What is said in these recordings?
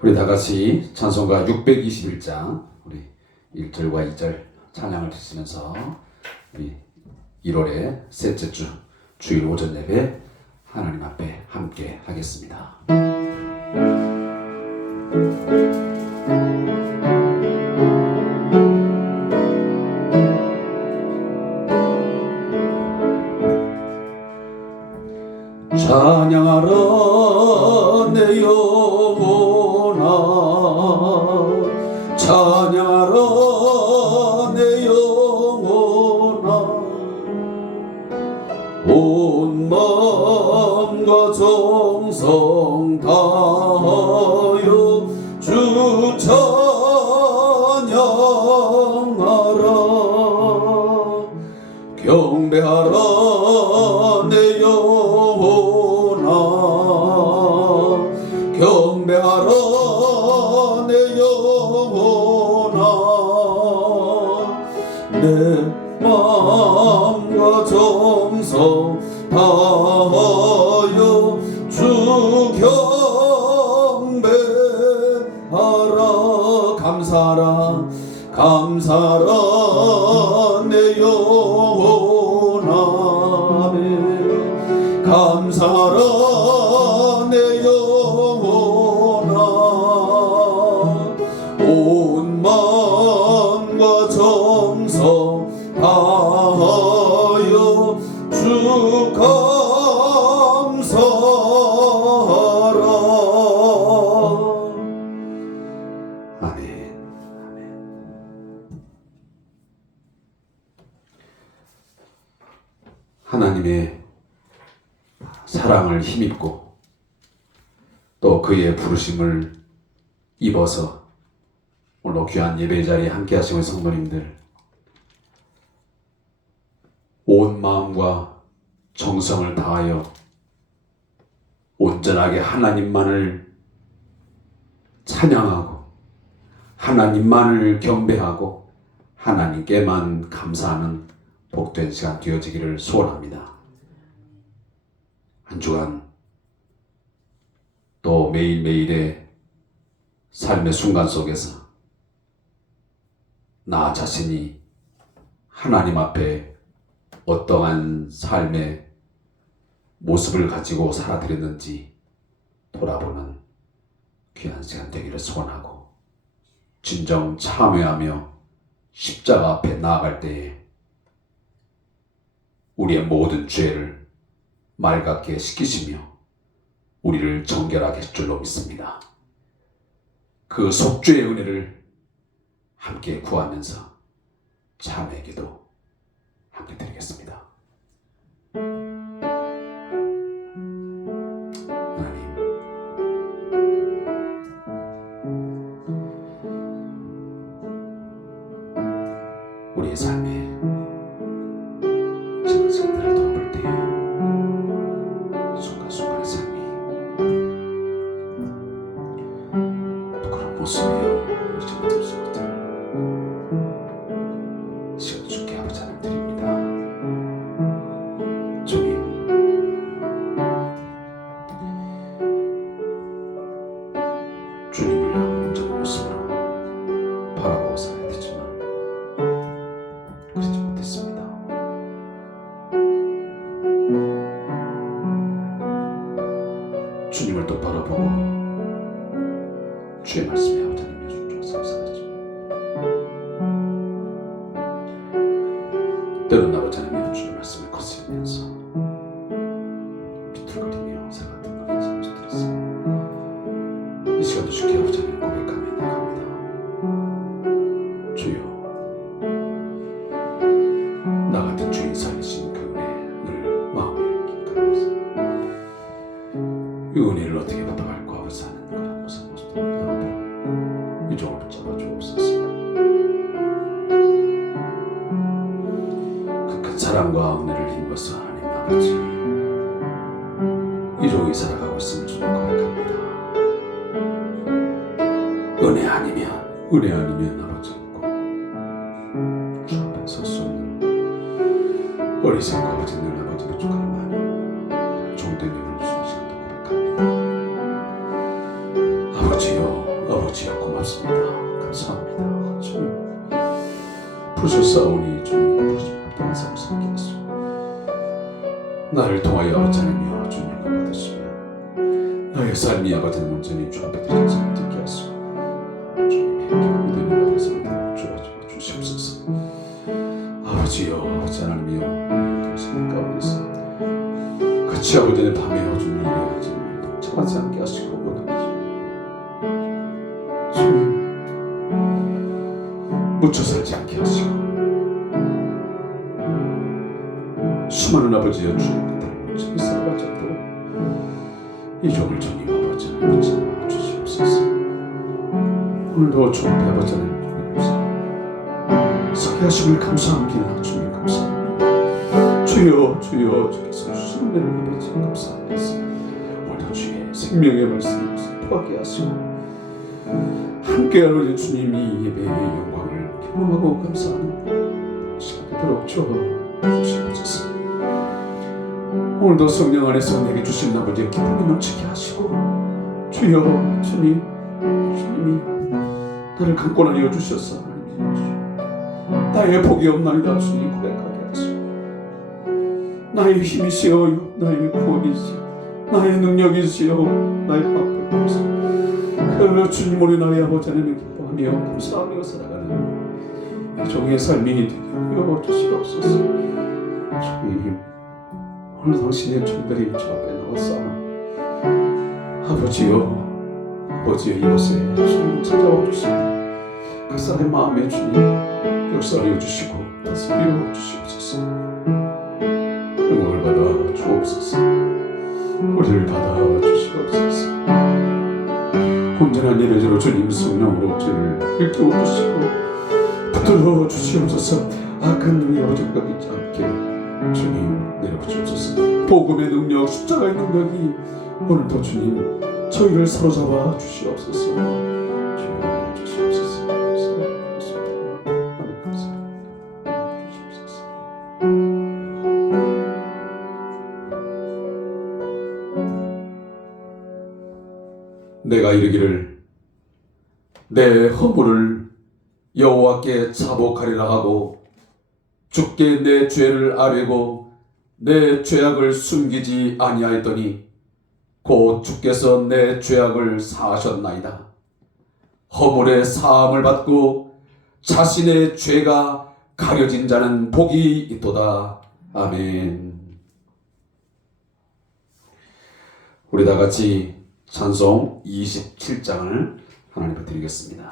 우리 다 같이 찬송가 621장 우리 1절과 2절 찬양을 드리면서 우리 1월의 셋째 주 주일 오전 예배 하나님 앞에 함께 하겠습니다. 찬양하라 내 영혼아, 찬양하라 내 영혼아, 온 마음과 정성 다하여 주 찬양하라. 경배하라 내 영혼아, 경배하라 내 영혼아, 내 마음과 정성 다하여 주 경배하라. 감사하라 감사하라 내 영혼아, 감사하라 내 영혼아, 온 마음과 정성 다하여 주 감사하라. 아멘. 하나님의 사랑을 힘입고 또 그의 부르심을 입어서 오늘 귀한 예배 자리에 함께 하시는 성도님들, 온 마음과 정성을 다하여 온전하게 하나님만을 찬양하고 하나님만을 경배하고 하나님께만 감사하는 복된 시간 되어지기를 소원합니다. 한 주간 또 매일매일의 삶의 순간 속에서 나 자신이 하나님 앞에 어떠한 삶의 모습을 가지고 살아드렸는지 돌아보는 귀한 시간 되기를 소원하고, 진정 참회하며 십자가 앞에 나아갈 때에 우리의 모든 죄를 맑게 씻기시며 우리를 정결하게 할 줄로 믿습니다. 그 속죄의 은혜를 함께 구하면서 참회 기도 함께 드리겠습니다. 하나님, 우리의 삶에 지난 시간들을 돌아볼 때에 순간순간의 삶이 부끄러운 모습이요 울지 못할 수 없을 시간 주께 아버지 하나님 드립니다. 주님, 주님을 향한 온전한 모습으로 바라보고 살아야 되지만 그러지 못했습니다. 주님을 또 바라보고 주의 말씀에 아버지 하나님의 순종을 살았지만 때로는 아버지 하나님의 주의 말씀을 거스리면서 비틀거리며 살아갔던 나의 삶이 들었습니다. 이 시간도 주께 아버지 하나님 고백하며 나갑니다. 주여, 나 같은 주인 살리신 그 은혜를 마음에 기억하면서 이 은혜를 어떻게 받아갈까 아버지 하는 그런 모습들 여러분 유종을 붙잡아 주옵소서. 그 큰 사랑과 은혜를 힘입어서 하나님 아버지 유종이 살아가고 있음을 주님 고백합니다. 은혜 아니면 아버지 없고 주 앞에 설 수 없는 어리석은 아버지 늘 아버지 부족함이 많은 종된 힘을 주신 시간도 고백합니다. 아버지여, 부르셨사오니 주님 부르심 합당한 삶을 살게 하시고 나를 통하여 찬양하며 주님을 받으시며 나의 삶이 아버지의 온전히 주 앞에 드린 삶을 듣게 하시고 주님의 기쁨이 되는 나의 삶을 주어주어 주시옵소서. 아버지여 아버지 하나님이여 당신 가운데서 같이 아버지의 밤에 주님 동참하지 않게 하시고 주님 묻혀 살지 않게 하시고 수많은 아버지여 주님 그들을 묻혀 살아가지 않도록 이 종을 주님 아버지 붙잡아 주시옵소서. 오늘도 주 앞에 아버지 하나님 서게 하심을 감사합니다. 주님 감사합니다. 주여 주여 주께서 주신 은혜를 아버지 감사합니다. 오늘도 주의 생명의 말씀을 선포하게 하시고 함께하는 주님이 예배의 영광을 경험하고 감사하는 시간 되도록 주시옵소서. 오늘도 성령 안에서 내게 주신 아버지의 기쁨이 넘치게 하시고 주여 주님이 나를 강권 하여 주셨사 나의 복이 없나이다 주님 고백하게 하시고 나의 힘이시여 나의 구원이시여 나의 능력이시여 나의 방법이시여 그 주님 우리 나의 아버지 하나님을 기뻐하며 감사하며 살아가는 이 종의 삶이 되게 하여 주시옵소서. 주님 오늘 당신의 종들이 주 앞에 나왔사오니 아버지여 이곳에 주님 찾아와 주시고 그 사람의 마음에 주님 역사하여 주시고 다스려 주시옵소서. 영광을 받아 주옵소서. 우리를 받아 주시옵소서. 온전한 예배자로 주님 성령으로 죄를 일깨워 주시고 붙들어 주시옵소서. 악한 눈이 아버지가 있지 않게 주님 내려주옵소서. 복음의 능력 십자가의 능력이 오늘도 주님 저희를 사로잡아 주시옵소서. 주여 내려주시옵소서. 내가 이르기를 내 허물을 여호와께 자복하리라 하고 주께 내 죄를 아뢰고 내 죄악을 숨기지 아니하였더니 곧 주께서 내 죄악을 사하셨나이다. 허물의 사함을 받고 자신의 죄가 가려진 자는 복이 있도다. 아멘. 우리 다 같이 찬송 27장을 하나님께 드리겠습니다.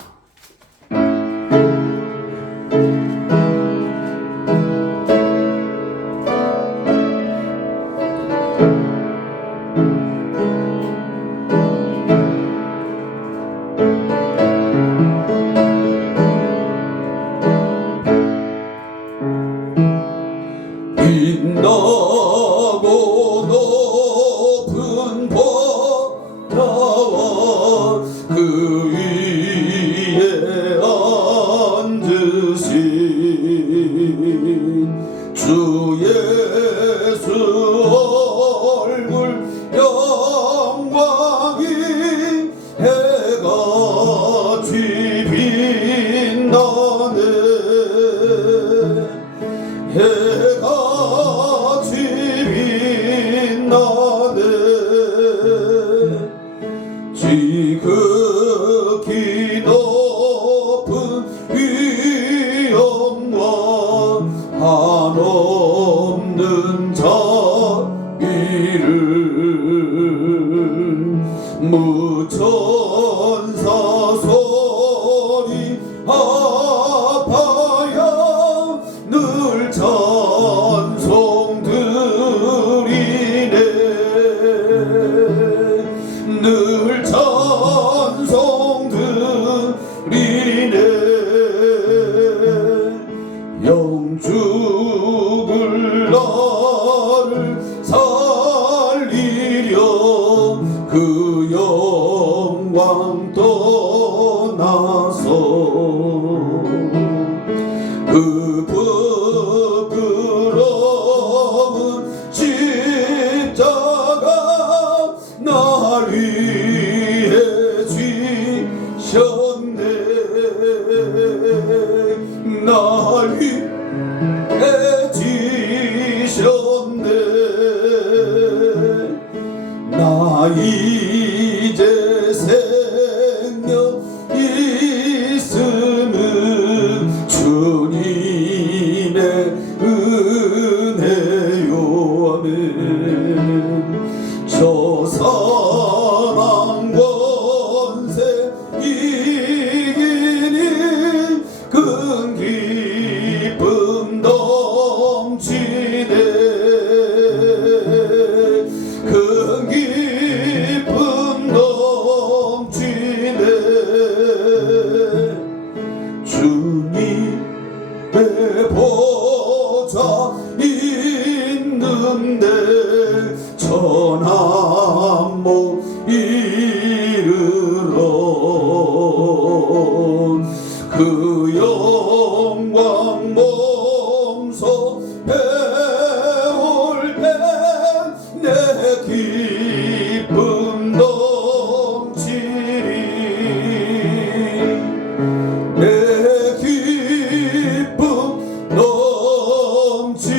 지극히 높은 위엄과 한없는 자비를 무천사 소리 아파야 늘 찬송 드리네 늘 찬송 드리네 영죽을 나를 살리려 그 영광 떠나서 그 부끄러운 십자가 날 위해 지셨네 날 나 이제 생명 있음은 주님의 은혜요. 아멘. 저 사랑 권세 이기니 큰 기쁨 넘치네. 큰 기쁨 넘치네. 주님의 보좌 있는데 천한 못 이르러. 그 영광 몸소 배울 때 내 기쁨 넘치리. 내 기쁨 넘치리.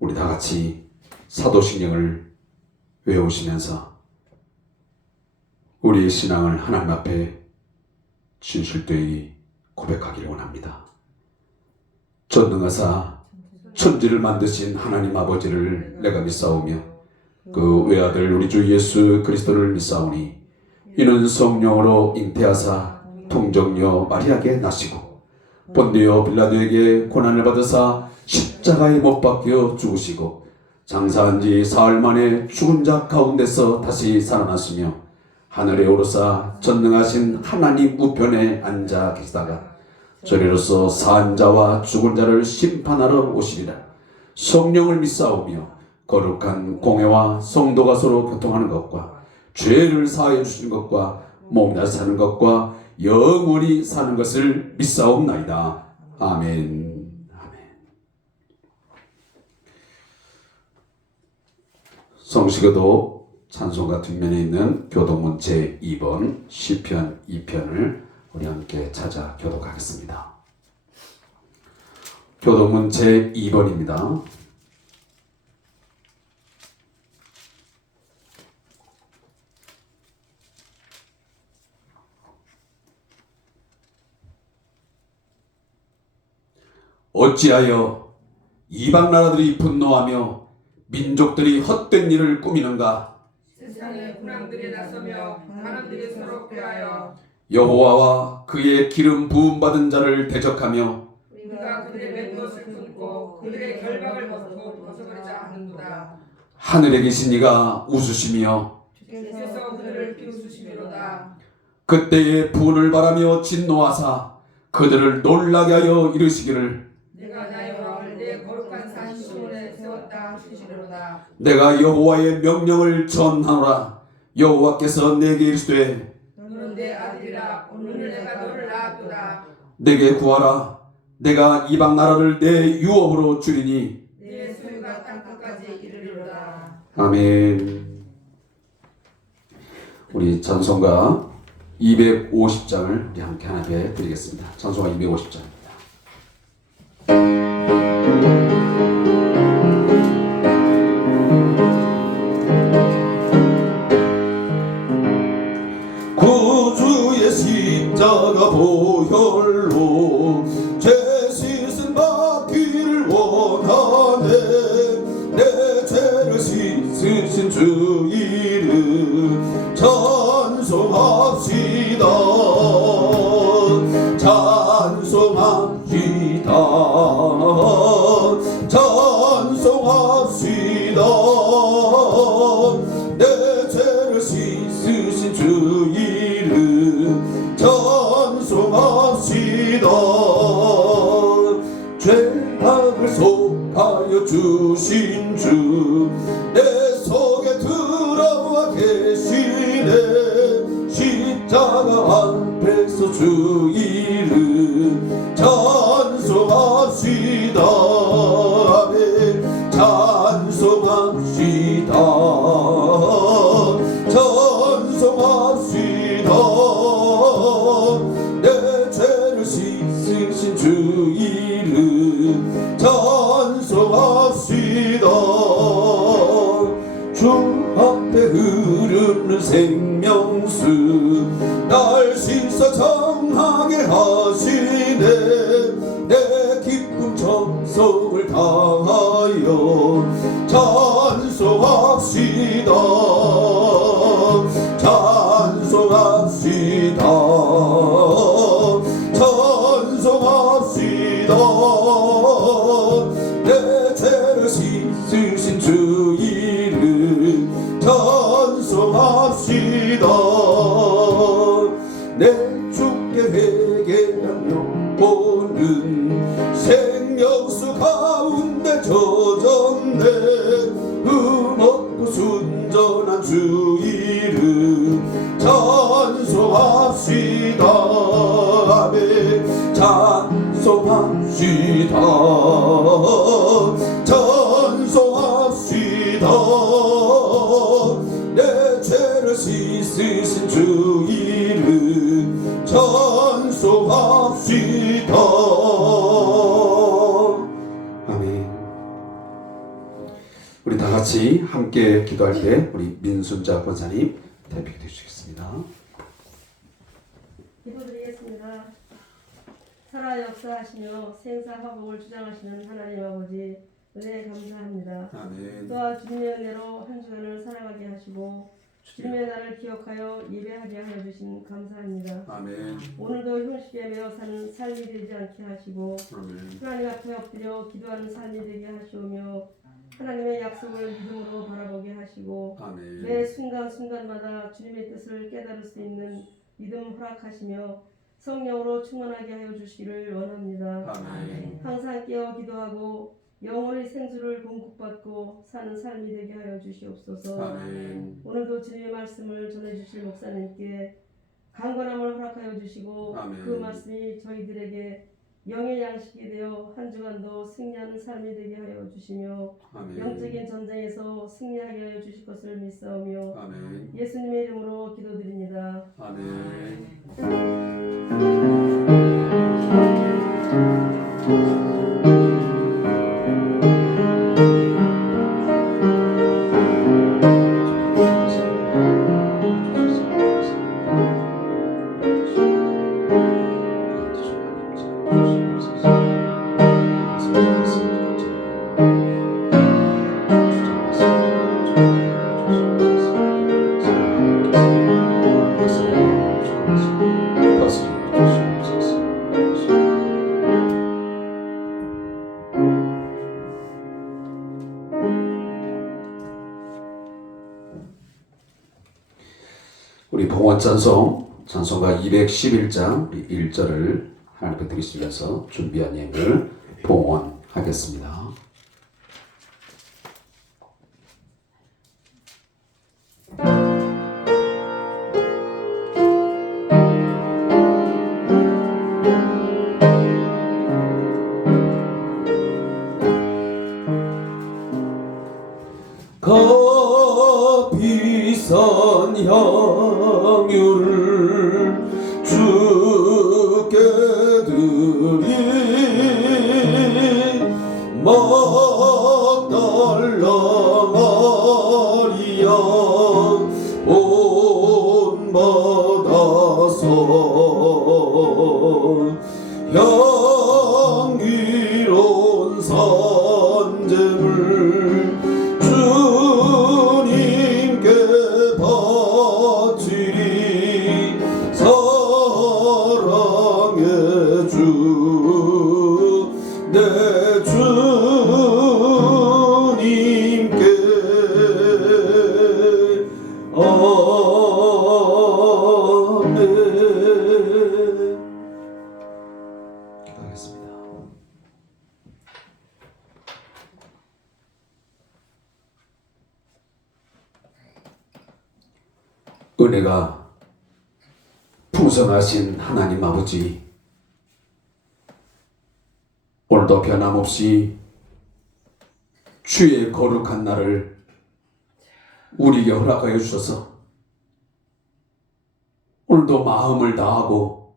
우리 다 같이 사도신경을 외우시면서 우리의 신앙을 하나님 앞에 진실되이 고백하기를 원합니다. 전능하사 천지를 만드신 하나님 아버지를 내가 믿사오며 그 외아들 우리 주 예수 그리스도를 믿사오니 이는 성령으로 잉태하사 통정녀 마리아에게 나시고 본디오 빌라도에게 고난을 받으사 십자가에 못 박혀 죽으시고 장사한 지 사흘 만에 죽은 자 가운데서 다시 살아났으며 하늘에 오르사 전능하신 하나님 우편에 앉아 계시다가 저리로서 산 자와 죽은 자를 심판하러 오시리라. 성령을 믿사오며 거룩한 공회와 성도가 서로 교통하는 것과 죄를 사하여 주시는 것과 몸이 다시 사는 것과 영원히 사는 것을 믿사옵나이다. 아멘. 아멘. 성시교도 찬송가 뒷면에 있는 교독문 제2번 시편 2편을 우리 함께 찾아 교독하겠습니다. 교독문 제2번입니다. 어찌하여 이방 나라들이 분노하며 민족들이 헛된 일을 꾸미는가? 세상의 군왕들이 나서며 사람들이 서로 꾀하여 여호와와 그의 기름 부음 받은 자를 대적하며 우리가 그들의 맷못을 끊고 그들의 결박을 벗어버리자 하는도다. 하늘에 계신 이가 웃으시며 주께서 그들을 비웃으시미로다. 그때에 분을 바라며 진노하사 그들을 놀라게 하여 이르시기를 내가 나의 왕을 내 거룩한 산 시온에 세웠다 하시리로다. 내가 여호와의 명령을 전하노라. 여호와께서 내게 이르시되 너는 내 아들이라. 오늘 내가 너를 낳았도다. 내게 구하라. 내가 이방 나라를 내 유업으로 주리니 내 소유가 땅 끝까지 이르리로다. 아멘. 우리 찬송가 250장을 우리 함께 하나님께 드리겠습니다. 찬송가 250장입니다. 구주의 십자가 보혈로 죄 씻은 받기를 원하네. 내 죄를 씻으신 주 이름 찬송합시다. 찬송합시다. 찬송합시다. 내 죄를 씻으신 주 이름 찬송합시다. 죄악을 속하여 주신 주 내 속에 들어와 계시네. 십자가 앞에서 주 이름 찬송합시다. 아멘. 찬송합시다. 찬송합시다. 내 죄를 씻으신 주 이름 찬송합시다. 주 앞에 흐르는 생명수 날 씻어 정하게 하시네. 내 기쁨 정성을 다하여 찬송합시다. 찬송합시다. 찬송합시다. 내 죄를 씻으신 주 이름 찬송합시다. 내 주께 회개한 영혼은 생명수 가운데 젖었네. 흠없고 순전한 주 이름 찬송합시다. 아멘. 찬송합시다. 찬송합시다. 내 죄를 씻으신 주 이름 찬송합시다. 아멘. 우리 다 같이 함께 기도할 때 우리 민순자 권사님 대표해 주시겠습니다. 기도드리겠습니다. 살아 역사하시며 생사화복을 주장하시는 하나님 아버지 은혜에 감사합니다. 아멘. 또한 주님의 은혜로 한 주간을 살아가게 하시고 주님의 날을 기억하여 예배하게 하여 주신 감사합니다. 아멘. 오늘도 형식에 매여 사는 삶이 되지 않게 하시고 아멘. 하나님 앞에 엎드려 기도하는 삶이 되게 하시오며 하나님의 약속을 믿음으로 바라보게 하시고 아멘. 매 순간순간마다 주님의 뜻을 깨달을 수 있는 믿음 허락하시며 성령으로 충만하게 하여 주시기를 원합니다. 아멘. 항상 깨어 기도하고 영혼의 생수를 공급받고 사는 삶이 되게 하여 주시옵소서. 아멘. 오늘도 주님의 말씀을 전해주실 목사님께 강건함을 허락하여 주시고 아멘. 그 말씀이 저희들에게 영의 양식이 되어 한 주간도 승리하는 삶이 되게 하여 주시며 아멘. 영적인 전쟁에서 승리하게 하여 주실 것을 믿사오며 아멘. 예수님의 이름으로 기도드립니다. 아멘. 우리 봉헌 찬송가 211장 1절을 하나님께 드리시면서 준비한 예물을 봉헌하겠습니다. 비싼 향유를 주께 드리 막달라 마리아 본받아서 향기로운 산재물 주님께 바치리 사랑의 주 내 주님께 아멘. 기도하겠습니다. 은혜가 풍성하신 하나님 아버지, 오늘도 변함없이 주의 거룩한 날을 우리에게 허락하여 주셔서 오늘도 마음을 다하고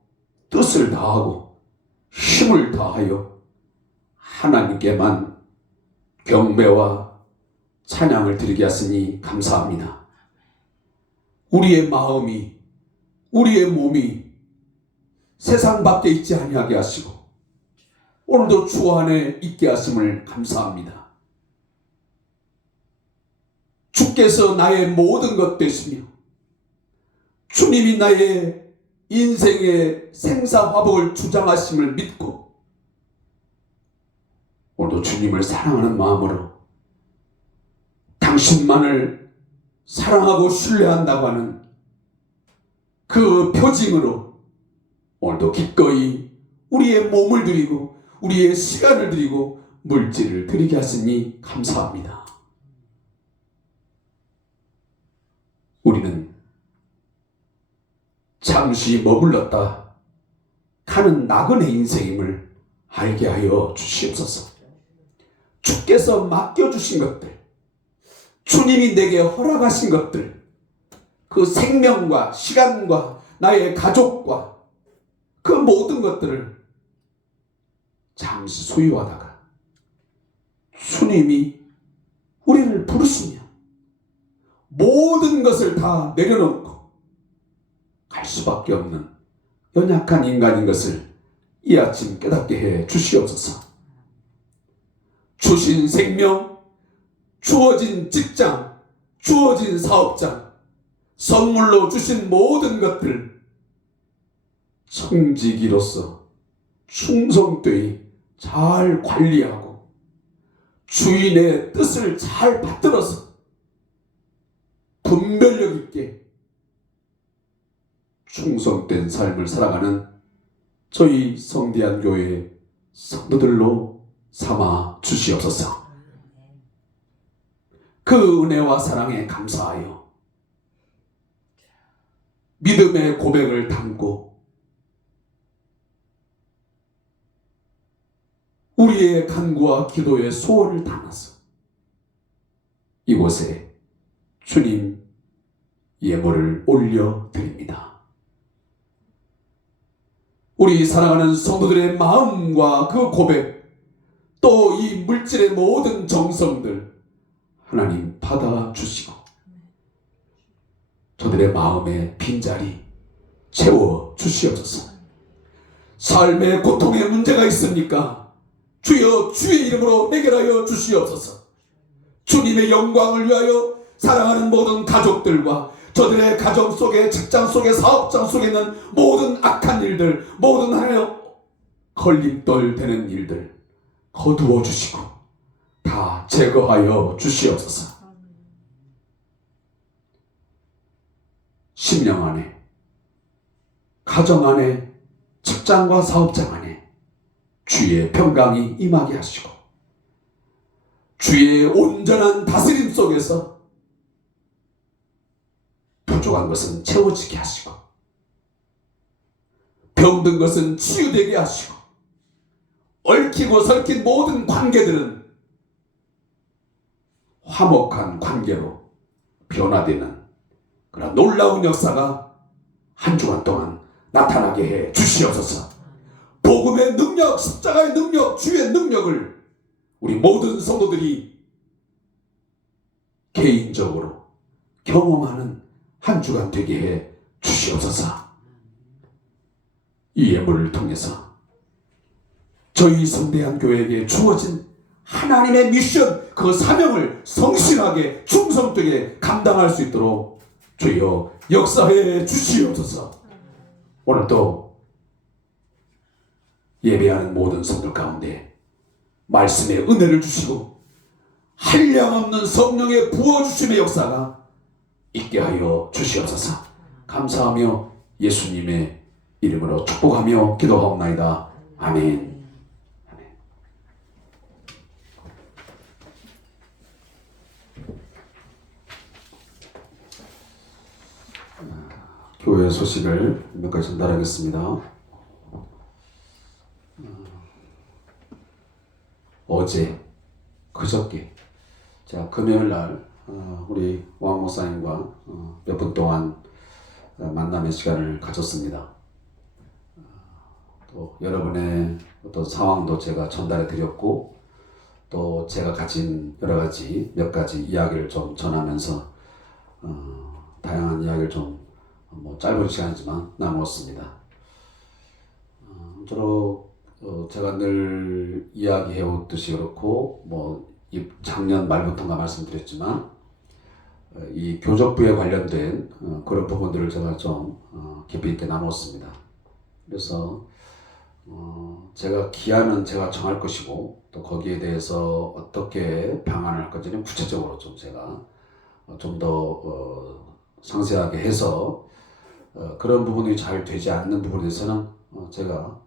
뜻을 다하고 힘을 다하여 하나님께만 경배와 찬양을 드리게 하시니 감사합니다. 우리의 마음이, 우리의 몸이 세상 밖에 있지 아니하게 하시고 오늘도 주 안에 있게 하심을 감사합니다. 주께서 나의 모든 것 되시며 주님이 나의 인생의 생사화복을 주장하심을 믿고 오늘도 주님을 사랑하는 마음으로 당신만을 사랑하고 신뢰한다고 하는 그 표징으로 오늘도 기꺼이 우리의 몸을 드리고 우리의 시간을 드리고 물질을 드리게 하시니 감사합니다. 우리는 잠시 머물렀다 가는 나그네 인생임을 알게 하여 주시옵소서. 주께서 맡겨주신 것들, 주님이 내게 허락하신 것들, 그 생명과 시간과 나의 가족과 그 모든 것들을 잠시 소유하다가 주님이 우리를 부르시며 모든 것을 다 내려놓고 갈 수밖에 없는 연약한 인간인 것을 이 아침 깨닫게 해 주시옵소서. 주신 생명, 주어진 직장, 주어진 사업장, 선물로 주신 모든 것들 청지기로서 충성되이 잘 관리하고 주인의 뜻을 잘 받들어서 분별력 있게 충성된 삶을 살아가는 저희 성대한 교회의 성도들로 삼아 주시옵소서. 그 은혜와 사랑에 감사하여 믿음의 고백을 담고 우리의 간구와 기도의 소원을 담아서 이곳에 주님 예물을 올려드립니다. 우리 사랑하는 성도들의 마음과 그 고백, 또 이 물질의 모든 정성들 하나님 받아주시고 저들의 마음의 빈자리 채워주시옵소서. 삶의 고통에 문제가 있습니까? 주여 주의 이름으로 해결하여 주시옵소서. 주님의 영광을 위하여 사랑하는 모든 가족들과 저들의 가정 속에, 직장 속에, 사업장 속에 있는 모든 악한 일들, 모든 하나의 걸림돌 되는 일들 거두어 주시고 다 제거하여 주시옵소서. 심령 안에, 가정 안에, 직장과 사업장 안에 주의 평강이 임하게 하시고 주의 온전한 다스림 속에서 부족한 것은 채워지게 하시고 병든 것은 치유되게 하시고 얽히고 설킨 모든 관계들은 화목한 관계로 변화되는 그런 놀라운 역사가 한 주간 동안 나타나게 해 주시옵소서. 복음의 능력, 십자가의 능력, 주의 능력을 우리 모든 성도들이 개인적으로 경험하는 한 주간 되게 해 주시옵소서. 이 예물을 통해서 저희 성대한 교회에게 주어진 하나님의 미션, 그 사명을 성실하게 충성되게 감당할 수 있도록 주여 역사해 주시옵소서. 오늘도 예배하는 모든 성들 가운데 말씀의 은혜를 주시고 한량없는 성령의 부어주심의 역사가 있게 하여 주시옵소서. 감사하며 예수님의 이름으로 축복하며 기도하옵나이다. 아멘. 교회 소식을 몇 가지 전달하겠습니다. 어제, 그저께, 자 금요일 날 우리 왕 목사님과 몇 분 동안 만남의 시간을 가졌습니다. 또 여러분의 어떤 상황도 제가 전달해 드렸고 또 제가 가진 여러 가지 몇 가지 이야기를 좀 전하면서 다양한 이야기를 좀 짧은 시간이지만 나누었습니다. 제가 늘 이야기해 오듯이 그렇고 작년 말부터인가 말씀드렸지만 이 교적부에 관련된 그런 부분들을 제가 좀 깊이 있게 나눴습니다. 그래서 제가 기한은 제가 정할 것이고 또 거기에 대해서 어떻게 방안을 할 건지는 구체적으로 좀 제가 좀 더 상세하게 해서 그런 부분이 잘 되지 않는 부분에 대해서는 제가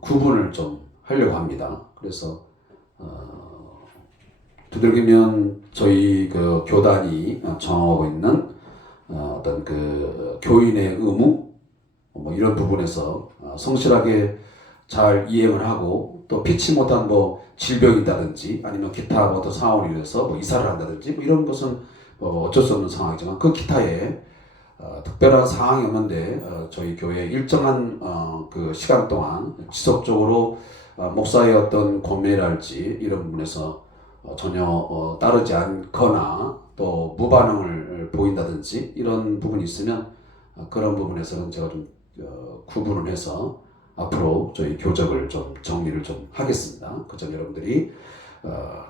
구분을 좀 하려고 합니다. 그래서 두들기면 저희 그 교단이 정하고 있는 어떤 그 교인의 의무 이런 부분에서 성실하게 잘 이행을 하고 또 피치 못한 질병이 있다든지 아니면 기타 어떤 상황으로 인해서 이사를 한다든지 이런 것은 어쩔 수 없는 상황이지만 그 기타에 특별한 상황이 없는데 저희 교회 일정한 그 시간 동안 지속적으로 목사의 어떤 고뇌랄지 이런 부분에서 전혀 따르지 않거나 또 무반응을 보인다든지 이런 부분이 있으면 그런 부분에서는 제가 좀 구분을 해서 앞으로 저희 교적을 좀 정리를 좀 하겠습니다. 그 점 여러분들이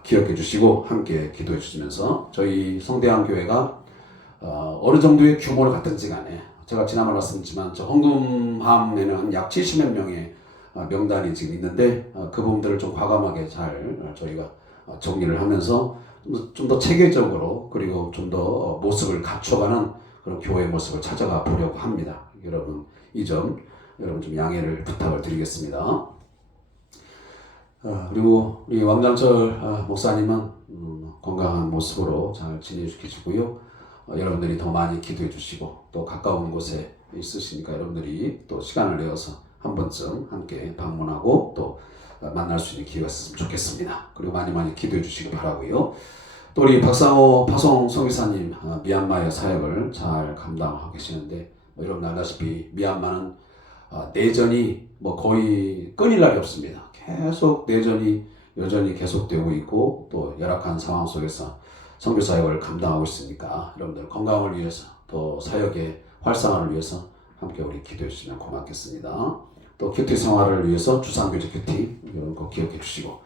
기억해 주시고 함께 기도해 주시면서 저희 성대한 교회가 어느 정도의 규모를 갖든지 간에 제가 지난번 말씀드렸지만 저 헌금함에는 약 70여 명의 명단이 지금 있는데 그 부분들을 좀 과감하게 잘 저희가 정리를 하면서 좀 더 체계적으로 그리고 좀 더 모습을 갖춰가는 그런 교회 모습을 찾아가 보려고 합니다. 여러분 이 점 여러분 좀 양해를 부탁을 드리겠습니다. 그리고 우리 왕장철 목사님은 건강한 모습으로 잘 지내주시고요. 여러분들이 더 많이 기도해 주시고 또 가까운 곳에 있으시니까 여러분들이 또 시간을 내어서 한 번쯤 함께 방문하고 또 만날 수 있는 기회가 있었으면 좋겠습니다. 그리고 많이 많이 기도해 주시기 바라고요. 또 우리 박상호 파송 성기사님 미얀마의 사역을 잘 감당하고 계시는데 여러분 알다시피 미얀마는 내전이 거의 끊일 날이 없습니다. 계속 내전이 여전히 계속되고 있고 또 열악한 상황 속에서 선교 사역을 감당하고 있으니까 여러분들 건강을 위해서 또 사역의 활성화를 위해서 함께 우리 기도해 주시면 고맙겠습니다. 또 큐티 생활을 위해서 주상교제 큐티 이런 거 기억해 주시고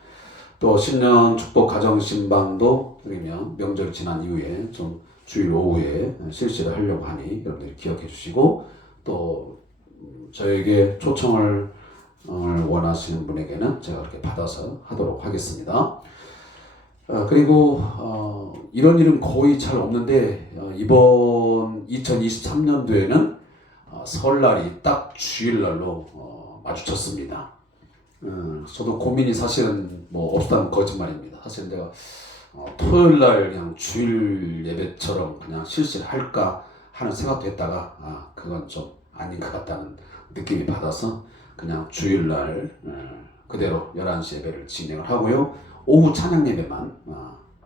또 신년 축복 가정 신방도 그러면 명절 지난 이후에 좀 주일 오후에 실시를 하려고 하니 여러분들이 기억해 주시고 또 저에게 초청을 원하시는 분에게는 제가 그렇게 받아서 하도록 하겠습니다. 그리고 이런 일은 거의 잘 없는데 이번 2023년도에는 설날이 딱 주일날로 마주쳤습니다. 저도 고민이 사실은 없다면 거짓말입니다. 사실 내가 토요일날 그냥 주일 예배처럼 그냥 실시를 할까 하는 생각도 했다가 그건 좀 아닌 것 같다는 느낌이 받아서 그냥 주일날 그대로 11시 예배를 진행을 하고요. 오후 찬양 예배만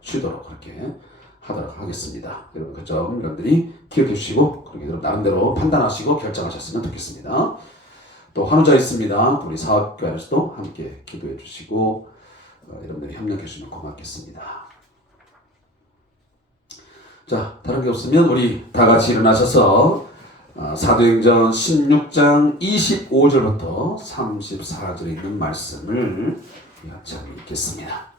쉬도록 그렇게 하도록 하겠습니다. 여러분 그 점 여러분들이 기억해 주시고 그렇게 여러분 나름대로 판단하시고 결정하셨으면 좋겠습니다. 또 환우자 있습니다. 우리 사업가에서도 함께 기도해 주시고 여러분들이 협력해 주시면 고맙겠습니다. 자, 다른 게 없으면 우리 다 같이 일어나셔서 사도행전 16장 25절부터 34절에 있는 말씀을 같이 읽겠습니다.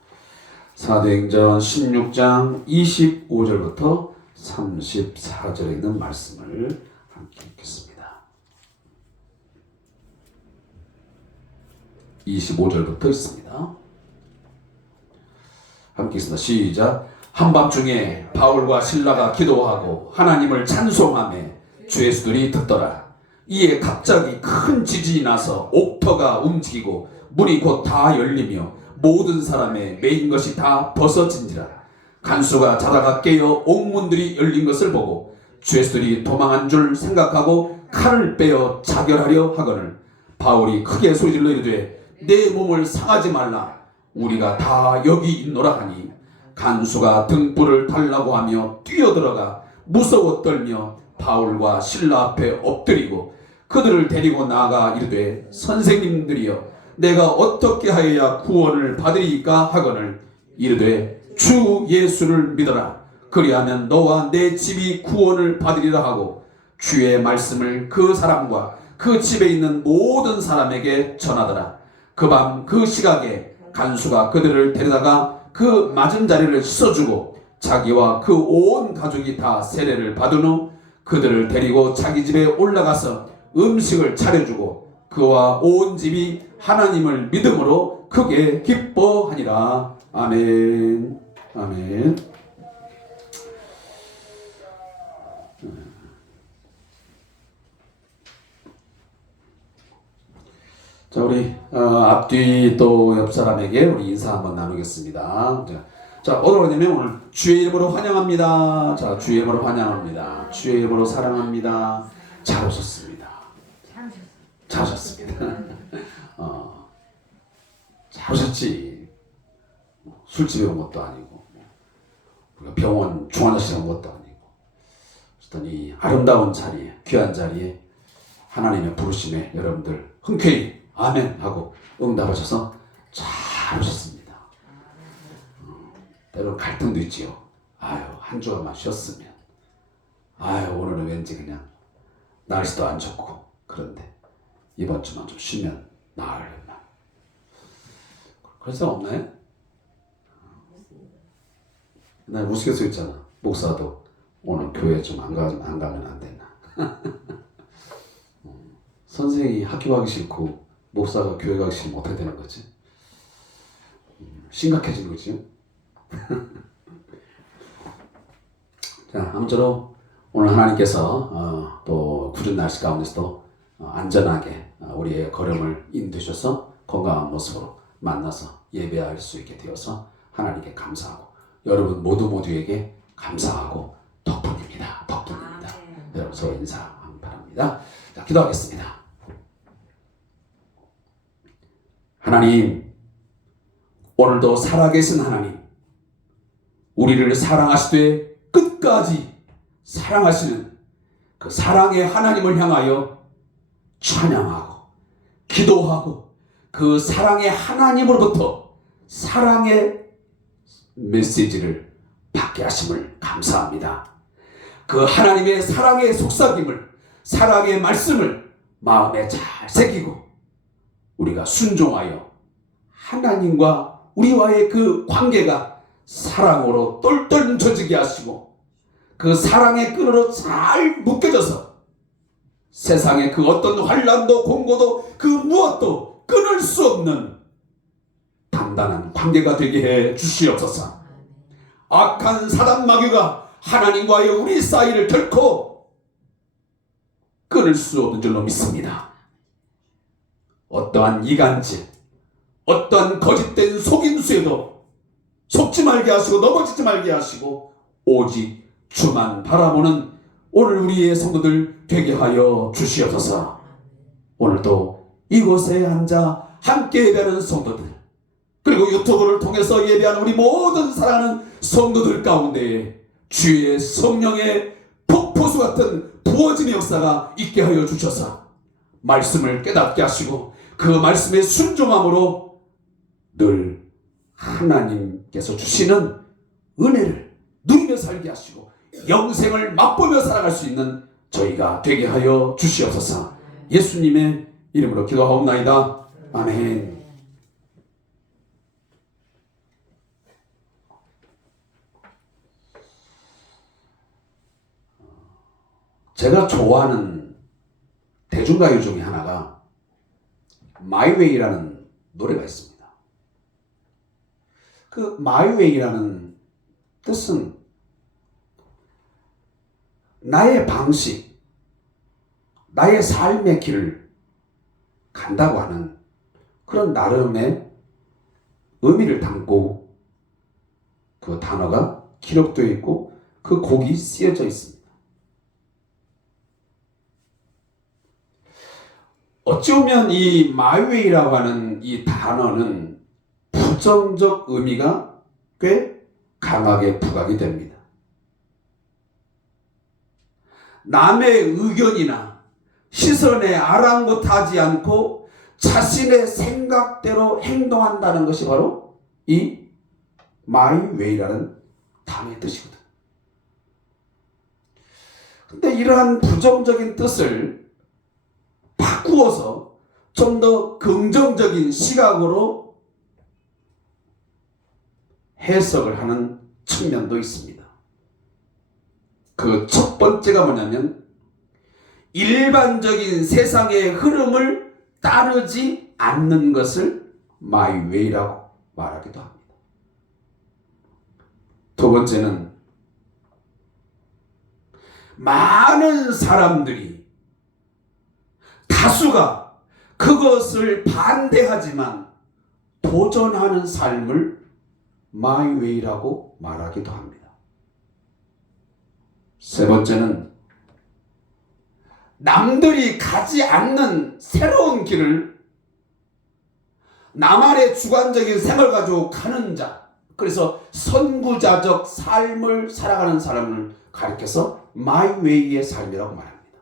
사도행전 16장 25절부터 34절에 있는 말씀을 함께 읽겠습니다. 25절부터 있습니다. 함께 있습니다. 시작. 한밤중에 바울과 실라가 기도하고 하나님을 찬송하며 주 예수들이 듣더라. 이에 갑자기 큰 지진이 나서 옥터가 움직이고 문이 곧 다 열리며 모든 사람의 매인 것이 다 벗어진지라. 간수가 자다가 깨어 옥문들이 열린 것을 보고 주 예수들이 도망한 줄 생각하고 칼을 빼어 자결하려 하거늘 바울이 크게 소리질러 이르되 내 몸을 상하지 말라. 우리가 다 여기 있노라 하니 간수가 등불을 달라고 하며 뛰어들어가 무서워 떨며 바울과 실라 앞에 엎드리고 그들을 데리고 나아가 이르되 선생님들이여 내가 어떻게 하여야 구원을 받으리이까 하거늘 이르되 주 예수를 믿어라 그리하면 너와 내 집이 구원을 받으리라 하고 주의 말씀을 그 사람과 그 집에 있는 모든 사람에게 전하더라. 그 밤 그 시각에 간수가 그들을 데려다가 그 맞은 자리를 씻어주고 자기와 그 온 가족이 다 세례를 받은 후 그들을 데리고 자기 집에 올라가서 음식을 차려주고 그와 온 집이 하나님을 믿음으로 크게 기뻐하니라. 아멘. 아멘. 자, 우리 앞뒤 또 옆 사람에게 우리 인사 한번 나누겠습니다. 자, 오늘 오늘 주의 이름으로 환영합니다. 자, 주의 이름으로 환영합니다. 주의 이름으로 사랑합니다. 잘 오셨습니다. 잘 오셨습니다. 잘 오셨지. 술집에 온 것도 아니고 우리가 병원 중환자실에 온 것도 아니고 어떤 이 아름다운 자리에 귀한 자리에 하나님의 부르심에 여러분들 흔쾌히 아멘 하고 응답하셔서 잘 오셨습니다. 때로는 갈등도 있지요. 아유 한 주간만 쉬었으면 아유 오늘은 왠지 그냥 날씨도 안 좋고 그런데 이번 주만 좀 쉬면 나으려나 그런 사람 없나요? 나 우스갯소리 있잖아. 목사도 오늘 교회 좀 안 가면 안 되나. 선생이 학교 가기 싫고 목사가 교회 가기 싫으면 어떻게 되는 거지? 심각해진 거지. 자, 아무쪼록 오늘 하나님께서 또 구준 날씨 가운데서도 안전하게 우리의 걸음을 인도하셔서 건강한 모습으로 만나서 예배할 수 있게 되어서 하나님께 감사하고 여러분 모두에게 감사하고 덕분입니다. 덕분입니다. 여러분 서로 인사하기 바랍니다. 자, 기도하겠습니다. 하나님, 오늘도 살아계신 하나님, 우리를 사랑하시되 끝까지 사랑하시는 그 사랑의 하나님을 향하여 찬양하고 기도하고 그 사랑의 하나님으로부터 사랑의 메시지를 받게 하심을 감사합니다. 그 하나님의 사랑의 속삭임을 사랑의 말씀을 마음에 잘 새기고 우리가 순종하여 하나님과 우리와의 그 관계가 사랑으로 똘똘 뭉쳐지게 하시고 그 사랑의 끈으로 잘 묶여져서 세상의 그 어떤 환난도 공고도 그 무엇도 끊을 수 없는 단단한 관계가 되게 해 주시옵소서. 악한 사단 마귀가 하나님과의 우리 사이를 결코 끊을 수 없는 줄로 믿습니다. 어떠한 이간질, 어떠한 거짓된 속임수에도 속지 말게 하시고 넘어지지 말게 하시고 오직 주만 바라보는 오늘 우리의 성도들 되게 하여 주시옵소서. 오늘도 이곳에 앉아 함께 예배하는 성도들 그리고 유튜브를 통해서 예배하는 우리 모든 사랑하는 성도들 가운데 주의 성령의 폭포수 같은 부어짐의 역사가 있게 하여 주셔서 말씀을 깨닫게 하시고 그 말씀의 순종함으로 늘 하나님께서 주시는 은혜를 누리며 살게 하시고 영생을 맛보며 살아갈 수 있는 저희가 되게 하여 주시옵소서. 예수님의 이름으로 기도하옵나이다. 아멘. 제가 좋아하는 대중가요 중에 하나가 My Way라는 노래가 있습니다. 그 My Way라는 뜻은 나의 방식, 나의 삶의 길을 간다고 하는 그런 나름의 의미를 담고 그 단어가 기록되어 있고 그 곡이 쓰여져 있습니다. 어찌 보면 이 마이웨이라고 하는 이 단어는 부정적 의미가 꽤 강하게 부각이 됩니다. 남의 의견이나 시선에 아랑곳하지 않고 자신의 생각대로 행동한다는 것이 바로 이 my way라는 단어의 뜻이거든. 근데 이러한 부정적인 뜻을 바꾸어서 좀 더 긍정적인 시각으로 해석을 하는 측면도 있습니다. 그 첫 번째가 뭐냐면 일반적인 세상의 흐름을 따르지 않는 것을 my way라고 말하기도 합니다. 두 번째는 많은 사람들이 다수가 그것을 반대하지만 도전하는 삶을 my way라고 말하기도 합니다. 세 번째는 남들이 가지 않는 새로운 길을 나만의 주관적인 생각을 가지고 가는 자, 그래서 선구자적 삶을 살아가는 사람을 가리켜서 my way의 삶이라고 말합니다.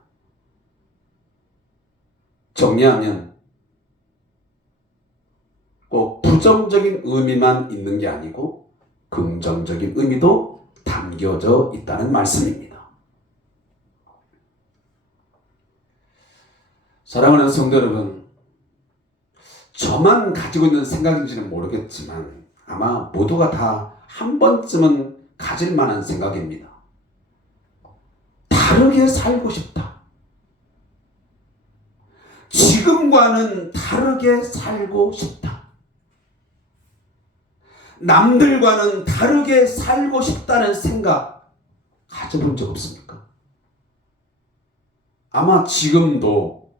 정리하면 꼭 부정적인 의미만 있는 게 아니고 긍정적인 의미도 담겨져 있다는 말씀입니다. 사랑하는 성도 여러분, 저만 가지고 있는 생각인지는 모르겠지만 아마 모두가 다 한 번쯤은 가질 만한 생각입니다. 다르게 살고 싶다. 지금과는 다르게 살고 싶다. 남들과는 다르게 살고 싶다는 생각 가져본 적 없습니까? 아마 지금도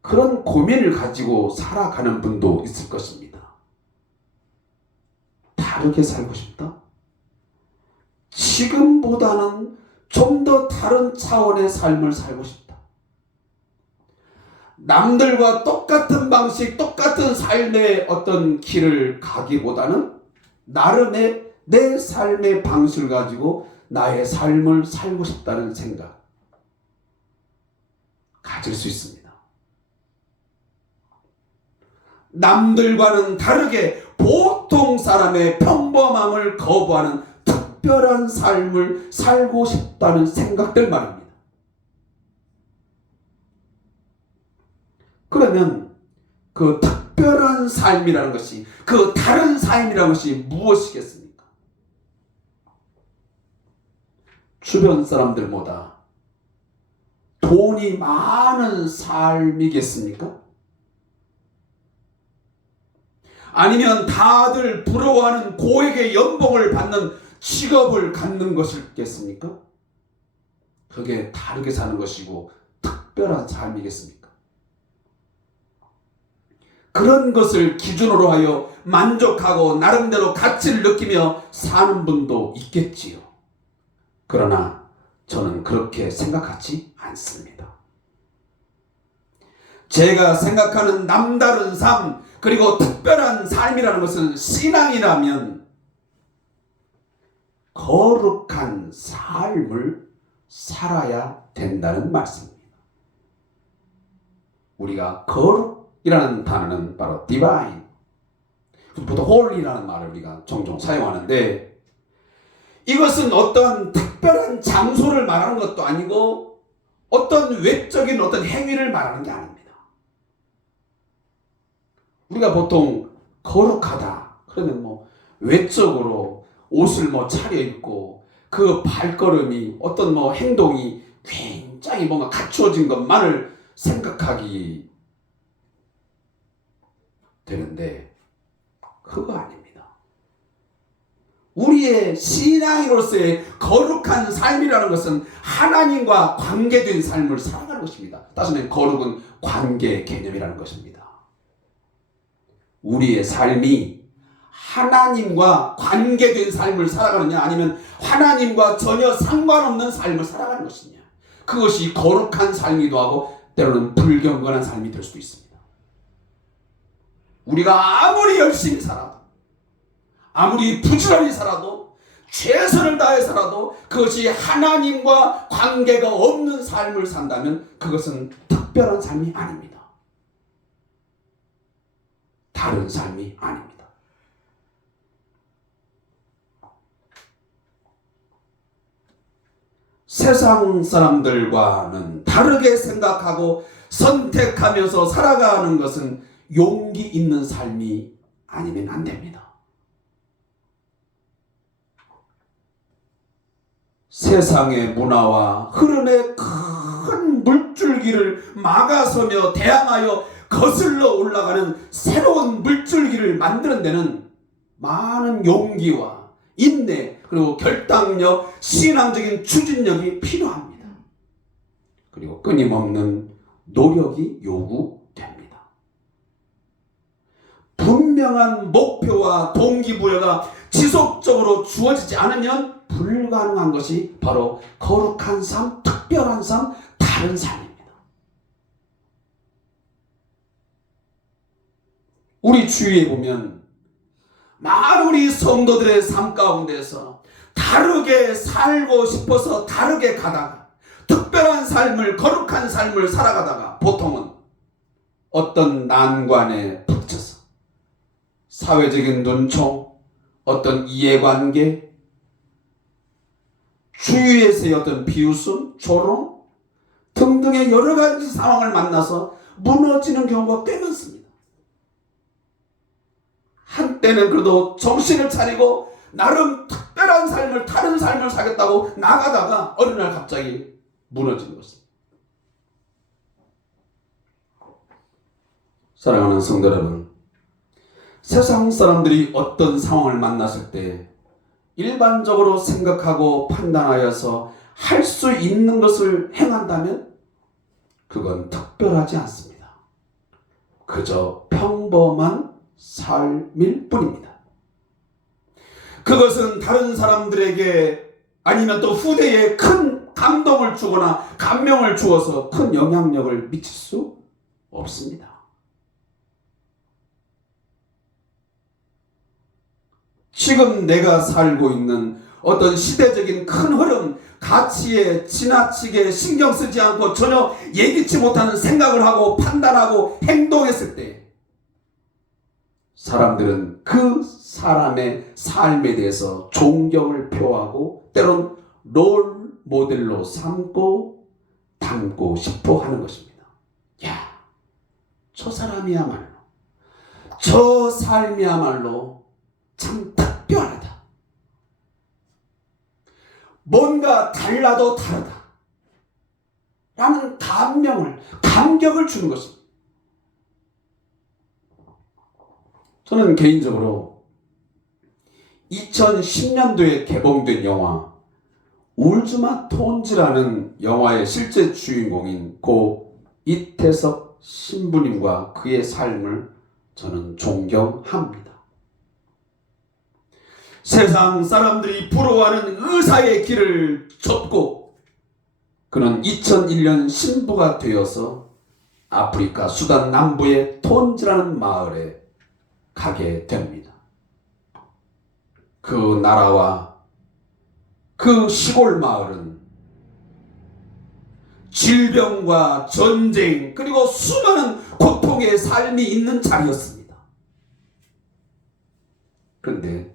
그런 고민을 가지고 살아가는 분도 있을 것입니다. 다르게 살고 싶다? 지금보다는 좀 더 다른 차원의 삶을 살고 싶다. 남들과 똑같은 방식, 똑같은 삶의 어떤 길을 가기보다는 나름의 내 삶의 방식을 가지고 나의 삶을 살고 싶다는 생각 가질 수 있습니다. 남들과는 다르게 보통 사람의 평범함을 거부하는 특별한 삶을 살고 싶다는 생각들 말입니다. 그러면 그 특별한 삶이라는 것이, 그 다른 삶이라는 것이 무엇이겠습니까? 주변 사람들보다 돈이 많은 삶이겠습니까? 아니면 다들 부러워하는 고액의 연봉을 받는 직업을 갖는 것이겠습니까? 그게 다르게 사는 것이고 특별한 삶이겠습니까? 그런 것을 기준으로 하여 만족하고 나름대로 가치를 느끼며 사는 분도 있겠지요. 그러나 저는 그렇게 생각하지 않습니다. 제가 생각하는 남다른 삶, 그리고 특별한 삶이라는 것은 신앙이라면 거룩한 삶을 살아야 된다는 말씀입니다. 우리가 거룩이라는 단어는 바로 divine, 보통 holy라는 말을 우리가 종종 사용하는데, 이것은 어떤 특별한 장소를 말하는 것도 아니고 어떤 외적인 어떤 행위를 말하는 게 아닙니다. 우리가 보통 거룩하다 그러면 외적으로 옷을 차려입고 그 발걸음이 어떤 행동이 굉장히 뭔가 갖추어진 것만을 생각하기 되는데 그거 아닙니다. 우리의 신앙인으로서의 거룩한 삶이라는 것은 하나님과 관계된 삶을 살아가는 것입니다. 따지면 거룩은 관계 개념이라는 것입니다. 우리의 삶이 하나님과 관계된 삶을 살아가느냐, 아니면 하나님과 전혀 상관없는 삶을 살아가는 것이냐, 그것이 거룩한 삶이기도 하고 때로는 불경건한 삶이 될 수도 있습니다. 우리가 아무리 열심히 살아도, 아무리 부지런히 살아도 최선을 다해서라도 그것이 하나님과 관계가 없는 삶을 산다면 그것은 특별한 삶이 아닙니다. 다른 삶이 아닙니다. 세상 사람들과는 다르게 생각하고 선택하면서 살아가는 것은 용기 있는 삶이 아니면 안 됩니다. 세상의 문화와 흐름의 큰 물줄기를 막아서며 대항하여 거슬러 올라가는 새로운 물줄기를 만드는 데는 많은 용기와 인내 그리고 결단력, 신앙적인 추진력이 필요합니다. 그리고 끊임없는 노력이 요구됩니다. 분명한 목표와 동기부여가 지속적으로 주어지지 않으면 불가능한 것이 바로 거룩한 삶, 특별한 삶, 다른 삶입니다. 우리 주위에 보면 많은 우리 성도들의 삶 가운데서 다르게 살고 싶어서 다르게 가다가 특별한 삶을, 거룩한 삶을 살아가다가 보통은 어떤 난관에 부딪혀서 사회적인 눈총, 어떤 이해관계, 주위에서의 어떤 비웃음, 조롱 등등의 여러 가지 상황을 만나서 무너지는 경우가 꽤 많습니다. 한때는 그래도 정신을 차리고 나름 특별한 삶을, 다른 삶을 살겠다고 나가다가 어느 날 갑자기 무너지는 것입니다. 사랑하는 성도 여러분, 세상 사람들이 어떤 상황을 만났을 때 일반적으로 생각하고 판단하여서 할 수 있는 것을 행한다면 그건 특별하지 않습니다. 그저 평범한 삶일 뿐입니다. 그것은 다른 사람들에게 아니면 또 후대에 큰 감동을 주거나 감명을 주어서 큰 영향력을 미칠 수 없습니다. 지금 내가 살고 있는 어떤 시대적인 큰 흐름, 가치에 지나치게 신경 쓰지 않고 전혀 예기치 못하는 생각을 하고 판단하고 행동했을 때 사람들은 그 사람의 삶에 대해서 존경을 표하고 때론 롤 모델로 삼고 닮고 싶어 하는 것입니다. 야, 저 사람이야말로, 저 삶이야말로 참 특별하다. 뭔가 달라도 다르다. 라는 감격을 주는 것입니다. 저는 개인적으로 2010년도에 개봉된 영화 울주마 톤즈라는 영화의 실제 주인공인 고 이태석 신부님과 그의 삶을 저는 존경합니다. 세상 사람들이 부러워하는 의사의 길을 접고 그는 2001년 신부가 되어서 아프리카 수단 남부의 톤즈라는 마을에 가게 됩니다. 그 나라와 그 시골 마을은 질병과 전쟁 그리고 수많은 고통의 삶이 있는 자리였습니다. 그런데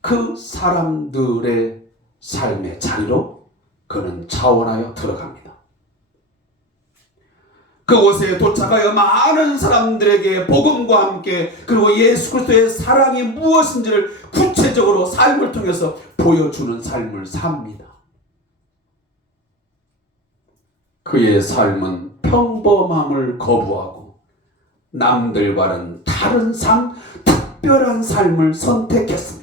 그 사람들의 삶의 자리로 그는 차원하여 들어갑니다. 그곳에 도착하여 많은 사람들에게 복음과 함께 그리고 예수 그리스도의 사랑이 무엇인지를 구체적으로 삶을 통해서 보여주는 삶을 삽니다. 그의 삶은 평범함을 거부하고 남들과는 다른 삶, 특별한 삶을 선택했습니다.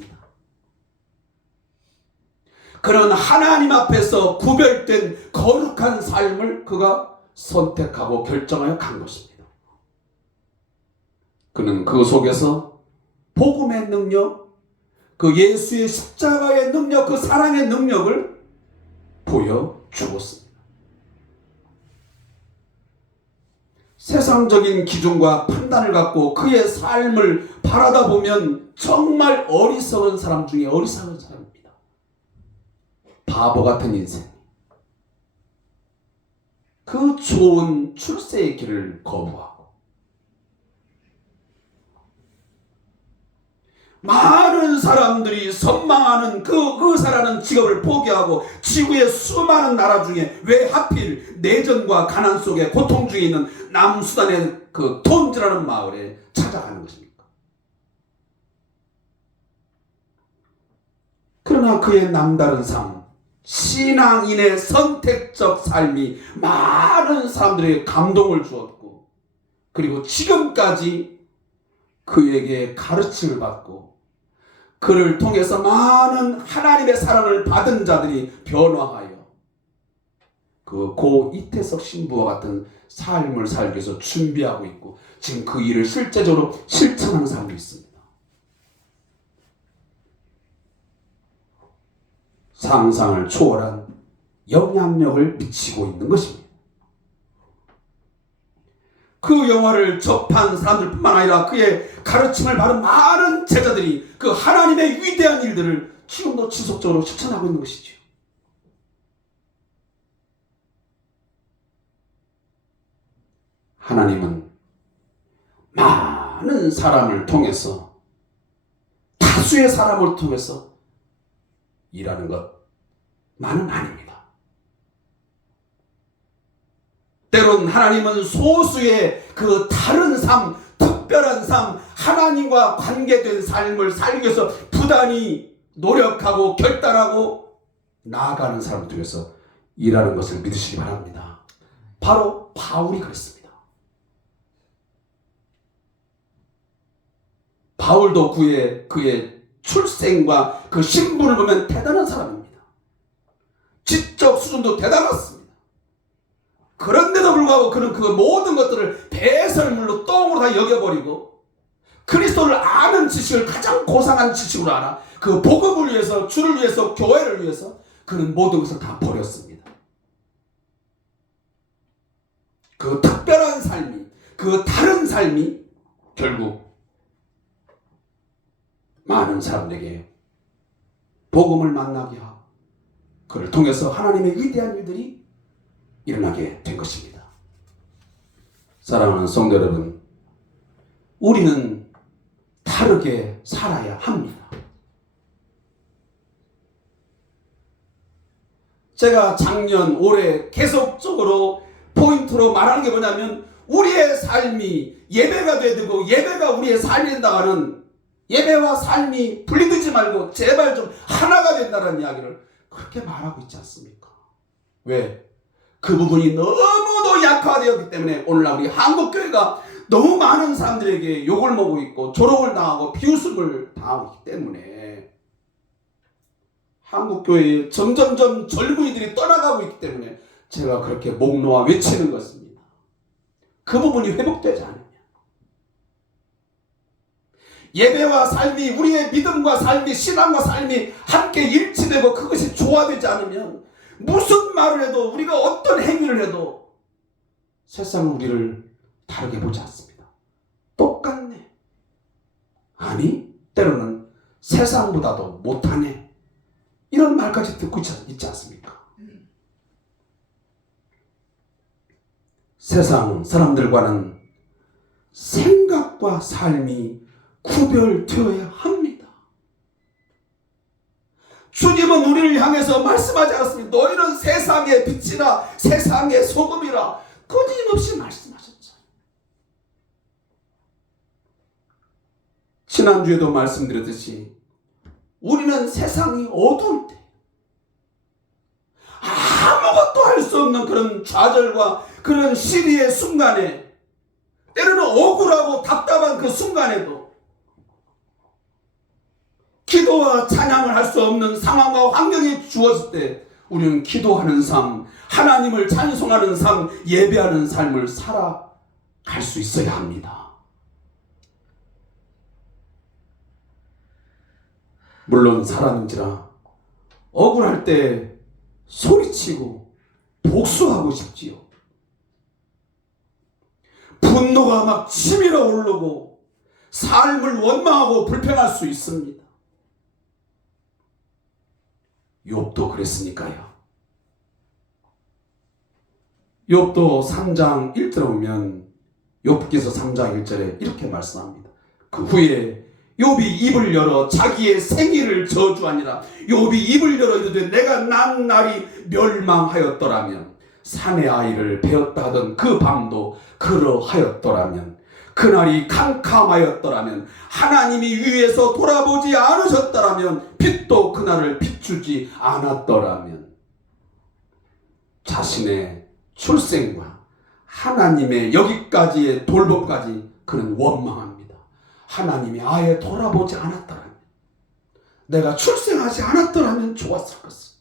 그는 하나님 앞에서 구별된 거룩한 삶을 그가 선택하고 결정하여 간 것입니다. 그는 그 속에서 복음의 능력, 그 예수의 십자가의 능력, 그 사랑의 능력을 보여주었습니다. 세상적인 기준과 판단을 갖고 그의 삶을 바라다 보면 정말 어리석은 사람 중에 어리석은 사람입니다. 바보 같은 인생, 그 좋은 출세의 길을 거부하고 많은 사람들이 선망하는 그 의사라는 직업을 포기하고 지구의 수많은 나라 중에 왜 하필 내전과 가난 속에 고통 중에 있는 남수단의 그 톤즈라는 마을에 찾아가는 것입니까? 그러나 그의 남다른 삶, 신앙인의 선택적 삶이 많은 사람들에게 감동을 주었고, 그리고 지금까지 그에게 가르침을 받고 그를 통해서 많은 하나님의 사랑을 받은 자들이 변화하여 그 고 이태석 신부와 같은 삶을 살기 위해서 준비하고 있고, 지금 그 일을 실제적으로 실천하는 사람도 있습니다. 상상을 초월한 영향력을 미치고 있는 것입니다. 그 영화를 접한 사람들뿐만 아니라 그의 가르침을 받은 많은 제자들이 그 하나님의 위대한 일들을 지금도 지속적으로 실천하고 있는 것이죠. 하나님은 많은 사람을 통해서, 다수의 사람을 통해서 일하는 것만은 아닙니다. 때론 하나님은 소수의 그 다른 삶, 특별한 삶, 하나님과 관계된 삶을 살기 위해서 부단히 노력하고 결단하고 나아가는 사람을 통해서 일하는 것을 믿으시기 바랍니다. 바로 바울이 그랬습니다. 바울도 그의 출생과 그 신분을 보면 대단한 사람입니다. 지적 수준도 대단했습니다. 그런데도 불구하고 그는 그 모든 것들을 배설물로 똥으로 다 여겨버리고 그리스도를 아는 지식을 가장 고상한 지식으로 알아 그 복음을 위해서, 주를 위해서, 교회를 위해서 그는 모든 것을 다 버렸습니다. 그 특별한 삶이, 그 다른 삶이 결국 많은 사람들에게 복음을 만나게 하고 그를 통해서 하나님의 위대한 일들이 일어나게 된 것입니다. 사랑하는 성도 여러분, 우리는 다르게 살아야 합니다. 제가 작년, 올해 계속적으로 포인트로 말하는 게 뭐냐면, 우리의 삶이 예배가 되고 예배가 우리의 삶이 된다가는 예배와 삶이 분리되지 말고 제발 좀 하나가 된다는 이야기를 그렇게 말하고 있지 않습니까? 왜? 그 부분이 너무도 약화되었기 때문에 오늘날 우리 한국교회가 너무 많은 사람들에게 욕을 먹고 있고 조롱을 당하고 비웃음을 당하고 있기 때문에 한국교회에 점점점 젊은이들이 떠나가고 있기 때문에 제가 그렇게 목 놓아 외치는 것입니다. 그 부분이 회복되지 않으면 예배와 삶이, 우리의 믿음과 삶이, 신앙과 삶이 함께 일치되고 그것이 조화되지 않으면 무슨 말을 해도, 우리가 어떤 행위를 해도 세상은 우리를 다르게 보지 않습니다. 똑같네. 아니, 때로는 세상보다도 못하네. 이런 말까지 듣고 있지 않습니까? 세상 사람들과는 생각과 삶이 구별되어야 합니다. 주님은 우리를 향해서 말씀하지 않았습니다. 너희는 세상의 빛이라 세상의 소금이라 끊임없이 말씀하셨죠. 지난주에도 말씀드렸듯이 우리는 세상이 어두울 때 아무것도 할 수 없는 그런 좌절과 그런 시리의 순간에, 때로는 억울하고 답답한 그 순간에도 기도와 찬양을 할 수 없는 상황과 환경이 주어질 때 우리는 기도하는 삶, 하나님을 찬송하는 삶, 예배하는 삶을 살아갈 수 있어야 합니다. 물론 사람인지라 억울할 때 소리치고 복수하고 싶지요. 분노가 막 치밀어 오르고 삶을 원망하고 불평할 수 있습니다. 욥도 그랬으니까요. 욥도 3장 1절에 보면 욥기서 3장 1절에 이렇게 말씀합니다. 그 후에 욥이 입을 열어 자기의 생일을 저주하니라. 욥이 입을 열어 이르되 내가 난 날이 멸망하였더라면 사내 아이를 베었다 하던 그 밤도 그러하였더라면 그날이 캄캄하였더라면 하나님이 위에서 돌아보지 않으셨더라면 빛도 그날을 비추지 않았더라면 자신의 출생과 하나님의 여기까지의 돌봄까지 그는 원망합니다. 하나님이 아예 돌아보지 않았더라면, 내가 출생하지 않았더라면 좋았을 것을.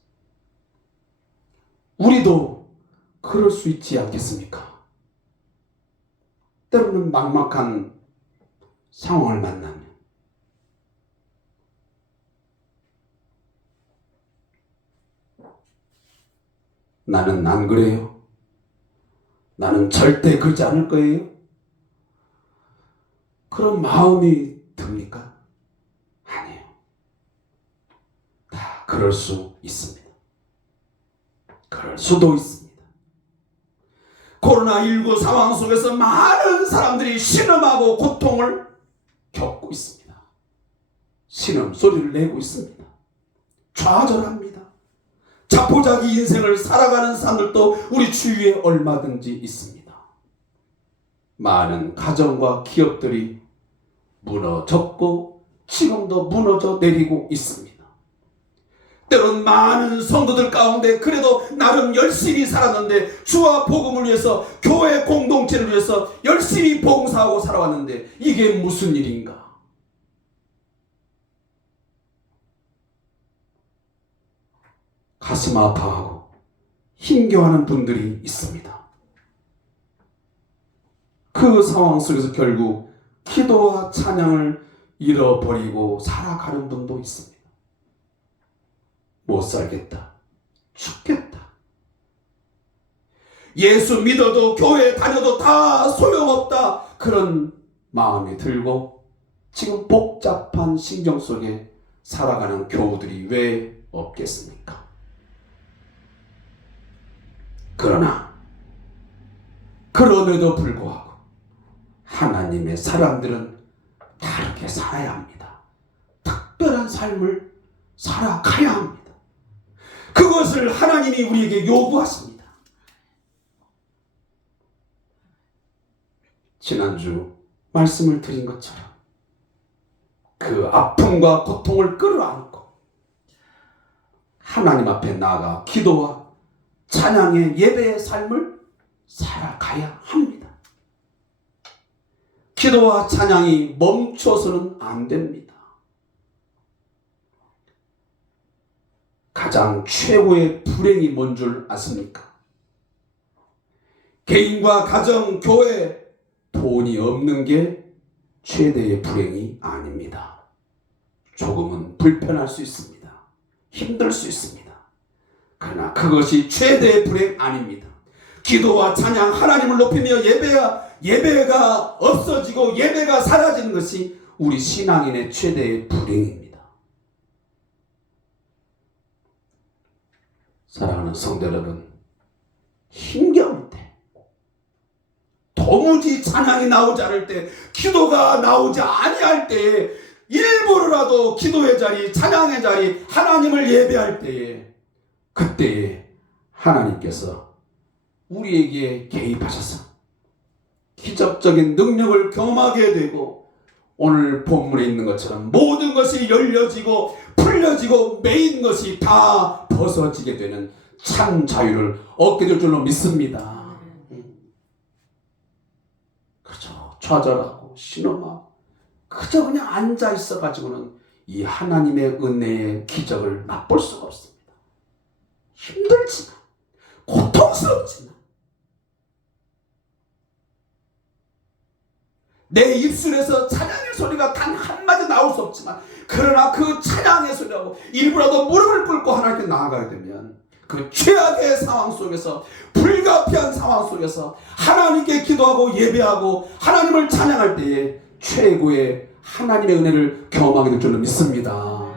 우리도 그럴 수 있지 않겠습니까? 때로는 막막한 상황을 만나면 나는 안 그래요. 나는 절대 그러지 않을 거예요. 그런 마음이 듭니까? 아니에요. 다 그럴 수 있습니다. 그럴 수도 있습니다. 코로나19 상황 속에서 많은 사람들이 신음하고 고통을 겪고 있습니다. 신음 소리를 내고 있습니다. 좌절합니다. 자포자기 인생을 살아가는 사람들도 우리 주위에 얼마든지 있습니다. 많은 가정과 기업들이 무너졌고 지금도 무너져 내리고 있습니다. 때론 많은 성도들 가운데 그래도 나름 열심히 살았는데 주와 복음을 위해서 교회 공동체를 위해서 열심히 봉사하고 살아왔는데 이게 무슨 일인가? 가슴 아파하고 힘겨워하는 분들이 있습니다. 그 상황 속에서 결국 기도와 찬양을 잃어버리고 살아가는 분도 있습니다. 못 살겠다. 죽겠다. 예수 믿어도 교회 다녀도 다 소용없다. 그런 마음이 들고 지금 복잡한 심정 속에 살아가는 교우들이 왜 없겠습니까? 그러나 그럼에도 불구하고 하나님의 사람들은 다르게 살아야 합니다. 특별한 삶을 살아가야 합니다. 그것을 하나님이 우리에게 요구하십니다. 지난주 말씀을 드린 것처럼 그 아픔과 고통을 끌어안고 하나님 앞에 나아가 기도와 찬양의 예배의 삶을 살아가야 합니다. 기도와 찬양이 멈춰서는 안 됩니다. 가장 최고의 불행이 뭔 줄 아십니까? 개인과 가정, 교회, 돈이 없는 게 최대의 불행이 아닙니다. 조금은 불편할 수 있습니다. 힘들 수 있습니다. 그러나 그것이 최대의 불행 아닙니다. 기도와 찬양, 하나님을 높이며 예배가 없어지고 예배가 사라지는 것이 우리 신앙인의 최대의 불행입니다. 사랑하는 성도 여러분, 힘겨울 때, 도무지 찬양이 나오지 않을 때, 기도가 나오지 아니할 때에 일부러라도 기도의 자리, 찬양의 자리, 하나님을 예배할 때에 그때에 하나님께서 우리에게 개입하셔서 기적적인 능력을 경험하게 되고 오늘 본문에 있는 것처럼 모든 것이 열려지고 풀려지고 매인 것이 다 벗어지게 되는 참 자유를 얻게 될 줄로 믿습니다. 그저 좌절하고 신음하고 그저 그냥 앉아 있어가지고는 이 하나님의 은혜의 기적을 맛볼 수가 없습니다. 힘들지만 고통스럽지만 내 입술에서 찬양의 소리가 단 한마디 나올 수 없지만 그러나 그 찬양의 소리라고 일부라도 무릎을 꿇고 하나님께 나아가게 되면 그 최악의 상황 속에서 불가피한 상황 속에서 하나님께 기도하고 예배하고 하나님을 찬양할 때에 최고의 하나님의 은혜를 경험하게 될 줄로 믿습니다.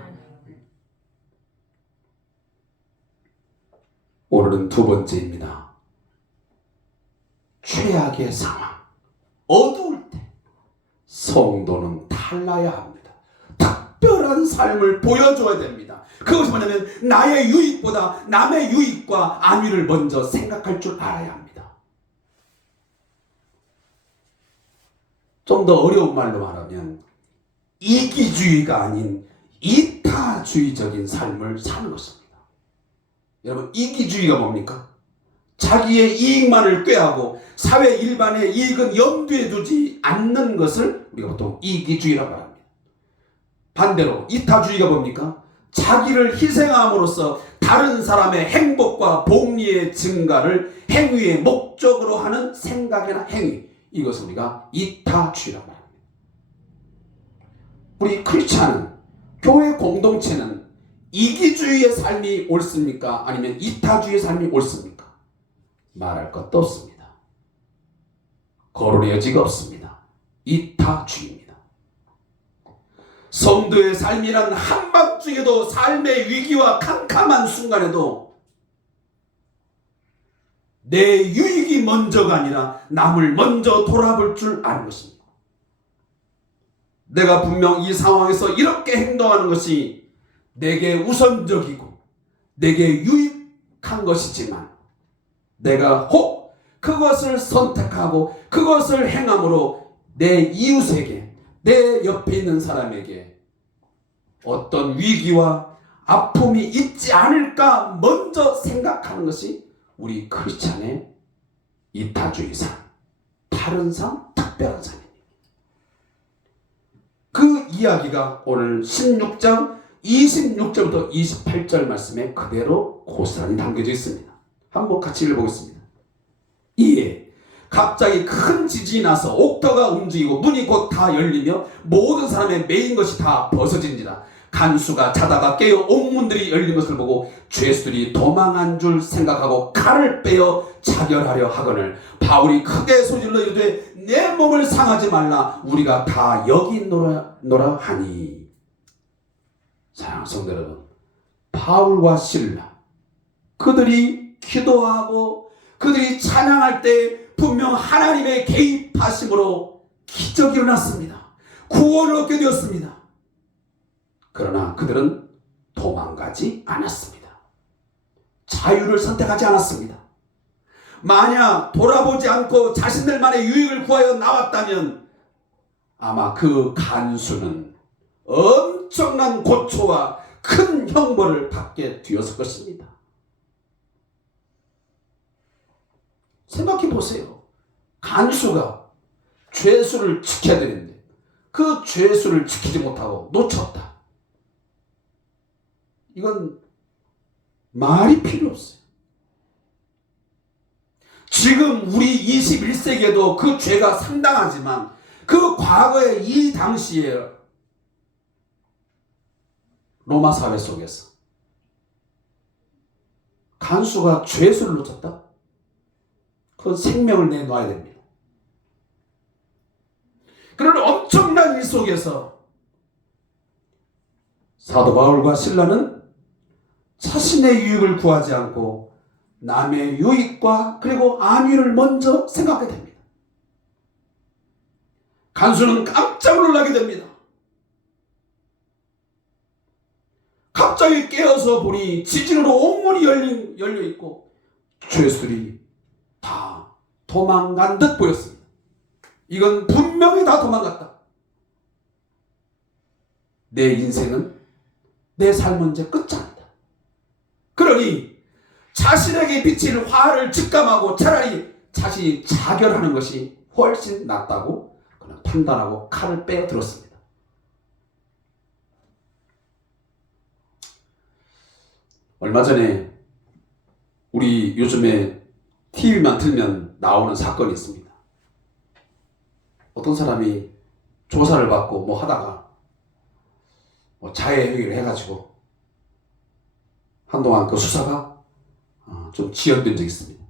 오늘은 두 번째입니다. 최악의 상황, 어두울 때 성도는 달라야 합니다. 특별한 삶을 보여줘야 됩니다. 그것이 뭐냐면 나의 유익보다 남의 유익과 안위를 먼저 생각할 줄 알아야 합니다. 좀 더 어려운 말로 말하면 이기주의가 아닌 이타주의적인 삶을 사는 것입니다. 여러분, 이기주의가 뭡니까? 자기의 이익만을 꾀하고 사회 일반의 이익은 염두에 두지 않는 것을 우리가 보통 이기주의라고 합니다. 반대로 이타주의가 뭡니까? 자기를 희생함으로써 다른 사람의 행복과 복리의 증가를 행위의 목적으로 하는 생각이나 행위, 이것을 우리가 이타주의라고 합니다. 우리 크리스찬은, 교회 공동체는 이기주의의 삶이 옳습니까? 아니면 이타주의의 삶이 옳습니까? 말할 것도 없습니다. 거론의 여지가 없습니다. 이타주의입니다. 성도의 삶이란 한밤중에도 삶의 위기와 캄캄한 순간에도 내 유익이 먼저가 아니라 남을 먼저 돌아볼 줄 아는 것입니다. 내가 분명 이 상황에서 이렇게 행동하는 것이 내게 우선적이고 내게 유익한 것이지만 내가 혹 그것을 선택하고 그것을 행함으로 내 이웃에게, 내 옆에 있는 사람에게 어떤 위기와 아픔이 있지 않을까 먼저 생각하는 것이 우리 크리스찬의 이타주의 삶, 다른 삶, 특별한 삶입니다. 그 이야기가 오늘 16장 26절부터 28절 말씀에 그대로 고스란히 담겨져 있습니다. 한번 같이 읽어보겠습니다. 이에 갑자기 큰 지진이 나서 옥터가 움직이고 문이 곧 다 열리며 모든 사람의 메인 것이 다 벗어진지라. 간수가 자다가 깨어 옥문들이 열린 것을 보고 죄수들이 도망한 줄 생각하고 칼을 빼어 자결하려 하거늘 바울이 크게 소리질러 이르되 내 몸을 상하지 말라 우리가 다 여기 있노라 하니. 사랑하는 성도 여러분, 바울과 실라, 그들이 기도하고 그들이 찬양할 때 분명 하나님의 개입하심으로 기적이 일어났습니다. 구원을 얻게 되었습니다. 그러나 그들은 도망가지 않았습니다. 자유를 선택하지 않았습니다. 만약 돌아보지 않고 자신들만의 유익을 구하여 나왔다면 아마 그 간수는 엄청난 고초와 큰 형벌을 받게 되었을 것입니다. 생각해 보세요. 간수가 죄수를 지켜야 되는데 그 죄수를 지키지 못하고 놓쳤다. 이건 말이 필요 없어요. 지금 우리 21세기에도 그 죄가 상당하지만 그 과거에 이 당시에 로마 사회 속에서 간수가 죄수를 놓쳤다? 그건 생명을 내놔야 됩니다. 그런 엄청난 일 속에서 사도 바울과 실라는 자신의 유익을 구하지 않고 남의 유익과 그리고 안위를 먼저 생각하게 됩니다. 간수는 깜짝 놀라게 됩니다. 갑자기 깨어서 보니 지진으로 옥문이 열려 있고 죄수들이 다 도망간 듯 보였습니다. 이건 분명히 다 도망갔다. 내 인생은, 내 삶은 이제 끝장이다. 그러니 자신에게 비칠 화를 직감하고 차라리 자신이 자결하는 것이 훨씬 낫다고 그냥 판단하고 칼을 빼어 들었습니다. 얼마 전에 우리 요즘에 TV만 틀면 나오는 사건이 있습니다. 어떤 사람이 조사를 받고 뭐 하다가 자해행위를 해가지고 한동안 그 수사가 좀 지연된 적이 있습니다.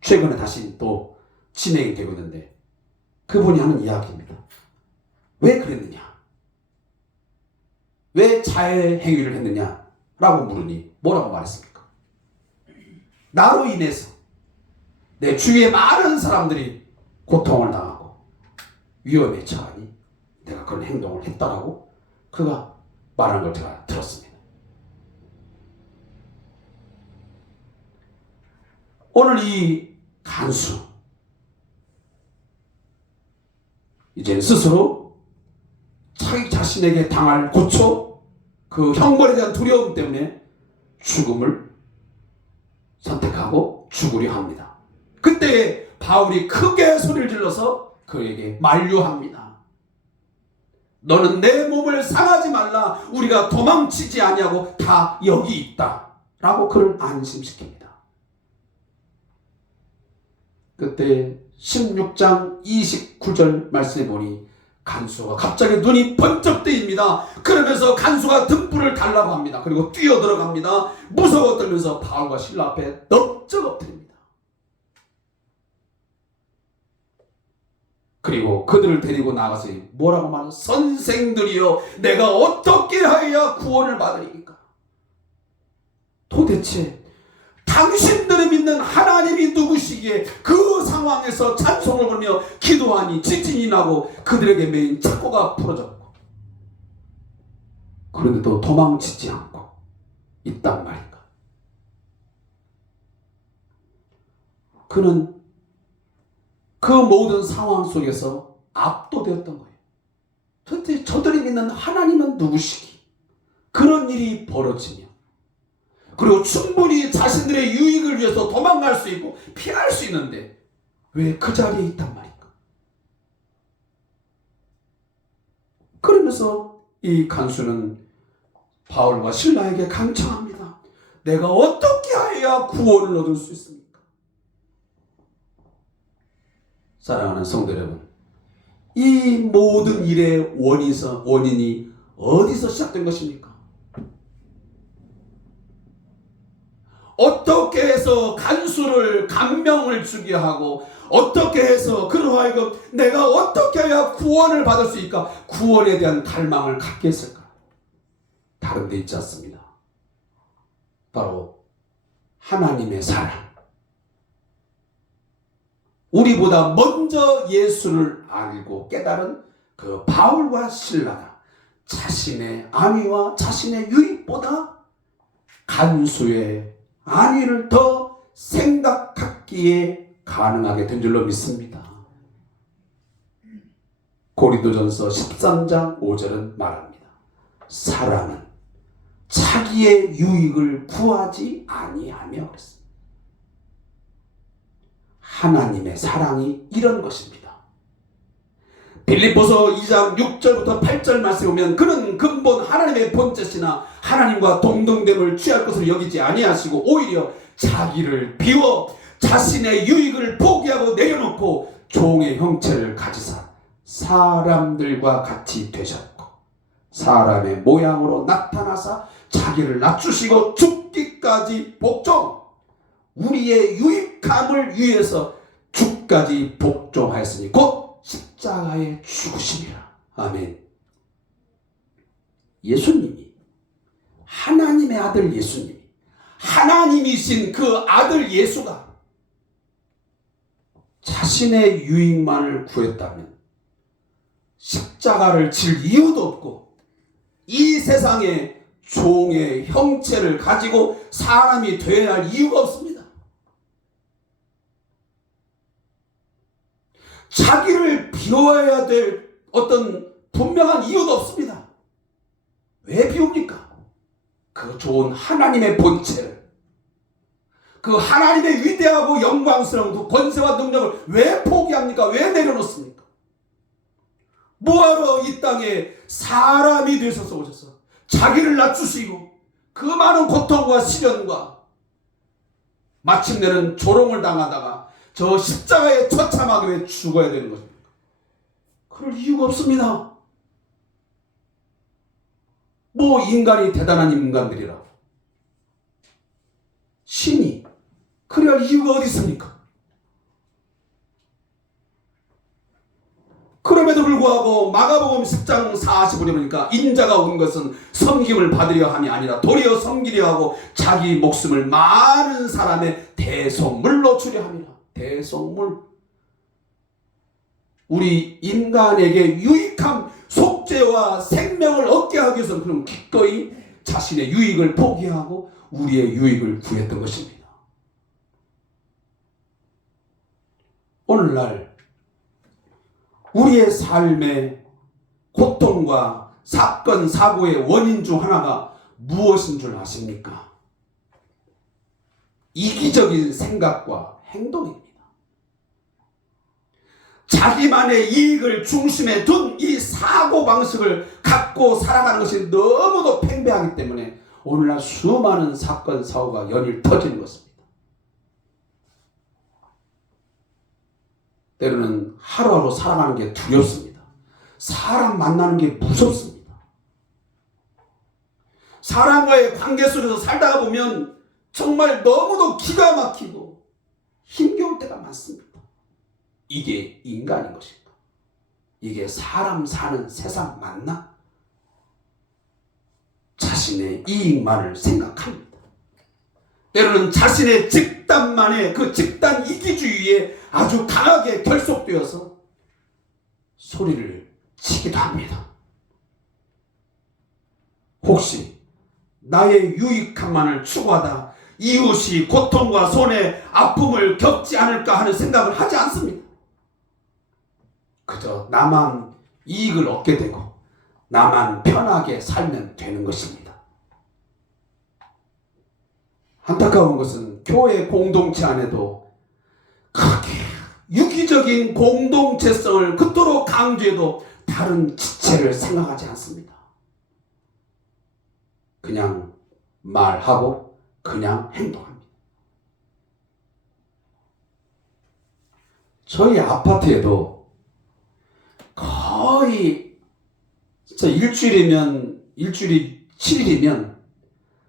최근에 다시 또 진행이 되고 있는데 그분이 하는 이야기입니다. 왜 그랬느냐? 왜 자해 행위를 했느냐? 라고 물으니 뭐라고 말했습니까? 나로 인해서 내 주위에 많은 사람들이 고통을 당하고 위험에 처하니 내가 그런 행동을 했다라고 그가 말하는 걸 제가 들었습니다. 오늘 이 간수 이제 스스로 자기 자신에게 당할 고초, 그 형벌에 대한 두려움 때문에 죽음을 선택하고 죽으려 합니다. 그때 바울이 크게 소리를 질러서 그에게 만류합니다. 너는 내 몸을 상하지 말라. 우리가 도망치지 아니하고 다 여기 있다. 라고 그를 안심시킵니다. 그때 16장 29절 말씀해 보니 간수가 갑자기 눈이 번쩍 뜨입니다. 그러면서 간수가 등불을 달라고 합니다. 그리고 뛰어들어갑니다. 무서워 떨면서 바울과 실라 앞에 넙적 엎드립니다. 그리고 그들을 데리고 나가서 뭐라고 말하는 선생들이여 내가 어떻게 하여야 구원을 받으리까? 도대체 당신들이 믿는 하나님이 누구시기에 그 상황에서 찬송을 부르며 기도하니 지진이 나고 그들에게 매인 착고가 풀어졌고 그런데도 도망치지 않고 있단 말인가? 그는 그 모든 상황 속에서 압도되었던 거예요. 도대체 저들이 믿는 하나님은 누구시기? 그런 일이 벌어지며 그리고 충분히 자신들의 유익을 위해서 도망갈 수 있고 피할 수 있는데 왜 그 자리에 있단 말인가? 그러면서 이 간수는 바울과 실라에게 강청합니다. 내가 어떻게 하여야 구원을 얻을 수 있습니까? 사랑하는 성도 여러분, 이 모든 일의 원인이 어디서 시작된 것입니까? 어떻게 해서 간수를 감명을 주게 하고 어떻게 해서 그로 하여금 내가 어떻게 해야 구원을 받을 수 있을까? 구원에 대한 갈망을 갖게 했을까? 다른 데 있지 않습니다. 바로 하나님의 사랑. 우리보다 먼저 예수를 알고 깨달은 그 바울과 실라가 자신의 안위와 자신의 유익보다 간수의 안위를 더 생각하기에 가능하게 된 줄로 믿습니다. 고린도전서 13장 5절은 말합니다. 사람은 자기의 유익을 구하지 아니하며 그랬습니다. 하나님의 사랑이 이런 것입니다. 빌립보서 2장 6절부터 8절 말씀에 보면 그는 근본 하나님의 본체시나 하나님과 동등됨을 취할 것으로 여기지 아니하시고 오히려 자기를 비워 자신의 유익을 포기하고 내려놓고 종의 형체를 가지사 사람들과 같이 되셨고 사람의 모양으로 나타나사 자기를 낮추시고 죽기까지 복종 우리의 유익함을 위해서 죽까지 복종하였으니 곧 십자가에 죽으심이라. 아멘. 예수님이 하나님의 아들 예수님이 하나님이신 그 아들 예수가 자신의 유익만을 구했다면 십자가를 질 이유도 없고 이 세상에 종의 형체를 가지고 사람이 되어야 할 이유가 없습니다. 자기를 비워야 될 어떤 분명한 이유도 없습니다. 왜 비웁니까? 그 좋은 하나님의 본체를 그 하나님의 위대하고 영광스러운 그 권세와 능력을 왜 포기합니까? 왜 내려놓습니까? 뭐하러 이 땅에 사람이 되셔서 오셔서 자기를 낮추시고 그 많은 고통과 시련과 마침내는 조롱을 당하다가 저 십자가에 처참하게 왜 죽어야 되는 것입니까? 그럴 이유가 없습니다. 뭐 인간이 대단한 인간들이라고 신이 그래야 할 이유가 어디 있습니까? 그럼에도 불구하고 마가복음 10장 45절에 보니까 인자가 온 것은 섬김을 받으려 함이 아니라 도리어 섬기려 하고 자기 목숨을 많은 사람의 대속물로 주려 함이라. 대속물. 우리 인간에게 유익한 속죄와 생명을 얻게 하기 위해서 그럼 기꺼이 자신의 유익을 포기하고 우리의 유익을 구했던 것입니다. 오늘날 우리의 삶의 고통과 사건, 사고의 원인 중 하나가 무엇인 줄 아십니까? 이기적인 생각과 행동입니다. 자기만의 이익을 중심에 둔 이 사고방식을 갖고 살아가는 것이 너무도 팽배하기 때문에 오늘날 수많은 사건, 사고가 연일 터지는 것입니다. 때로는 하루하루 살아가는 게 두렵습니다. 사람 만나는 게 무섭습니다. 사람과의 관계 속에서 살다가 보면 정말 너무도 기가 막히고 힘겨울 때가 많습니다. 이게 인간인 것인가? 이게 사람 사는 세상 맞나? 자신의 이익만을 생각합니다. 때로는 자신의 집단만의 그 집단 이기주의에 아주 강하게 결속되어서 소리를 치기도 합니다. 혹시 나의 유익함만을 추구하다 이웃이 고통과 손해, 아픔을 겪지 않을까 하는 생각을 하지 않습니다. 그저 나만 이익을 얻게 되고 나만 편하게 살면 되는 것입니다. 안타까운 것은 교회 공동체 안에도 그렇게 유기적인 공동체성을 그토록 강조해도 다른 지체를 생각하지 않습니다. 그냥 말하고 그냥 행동합니다. 저희 아파트에도 거의 진짜 일주일이 7일이면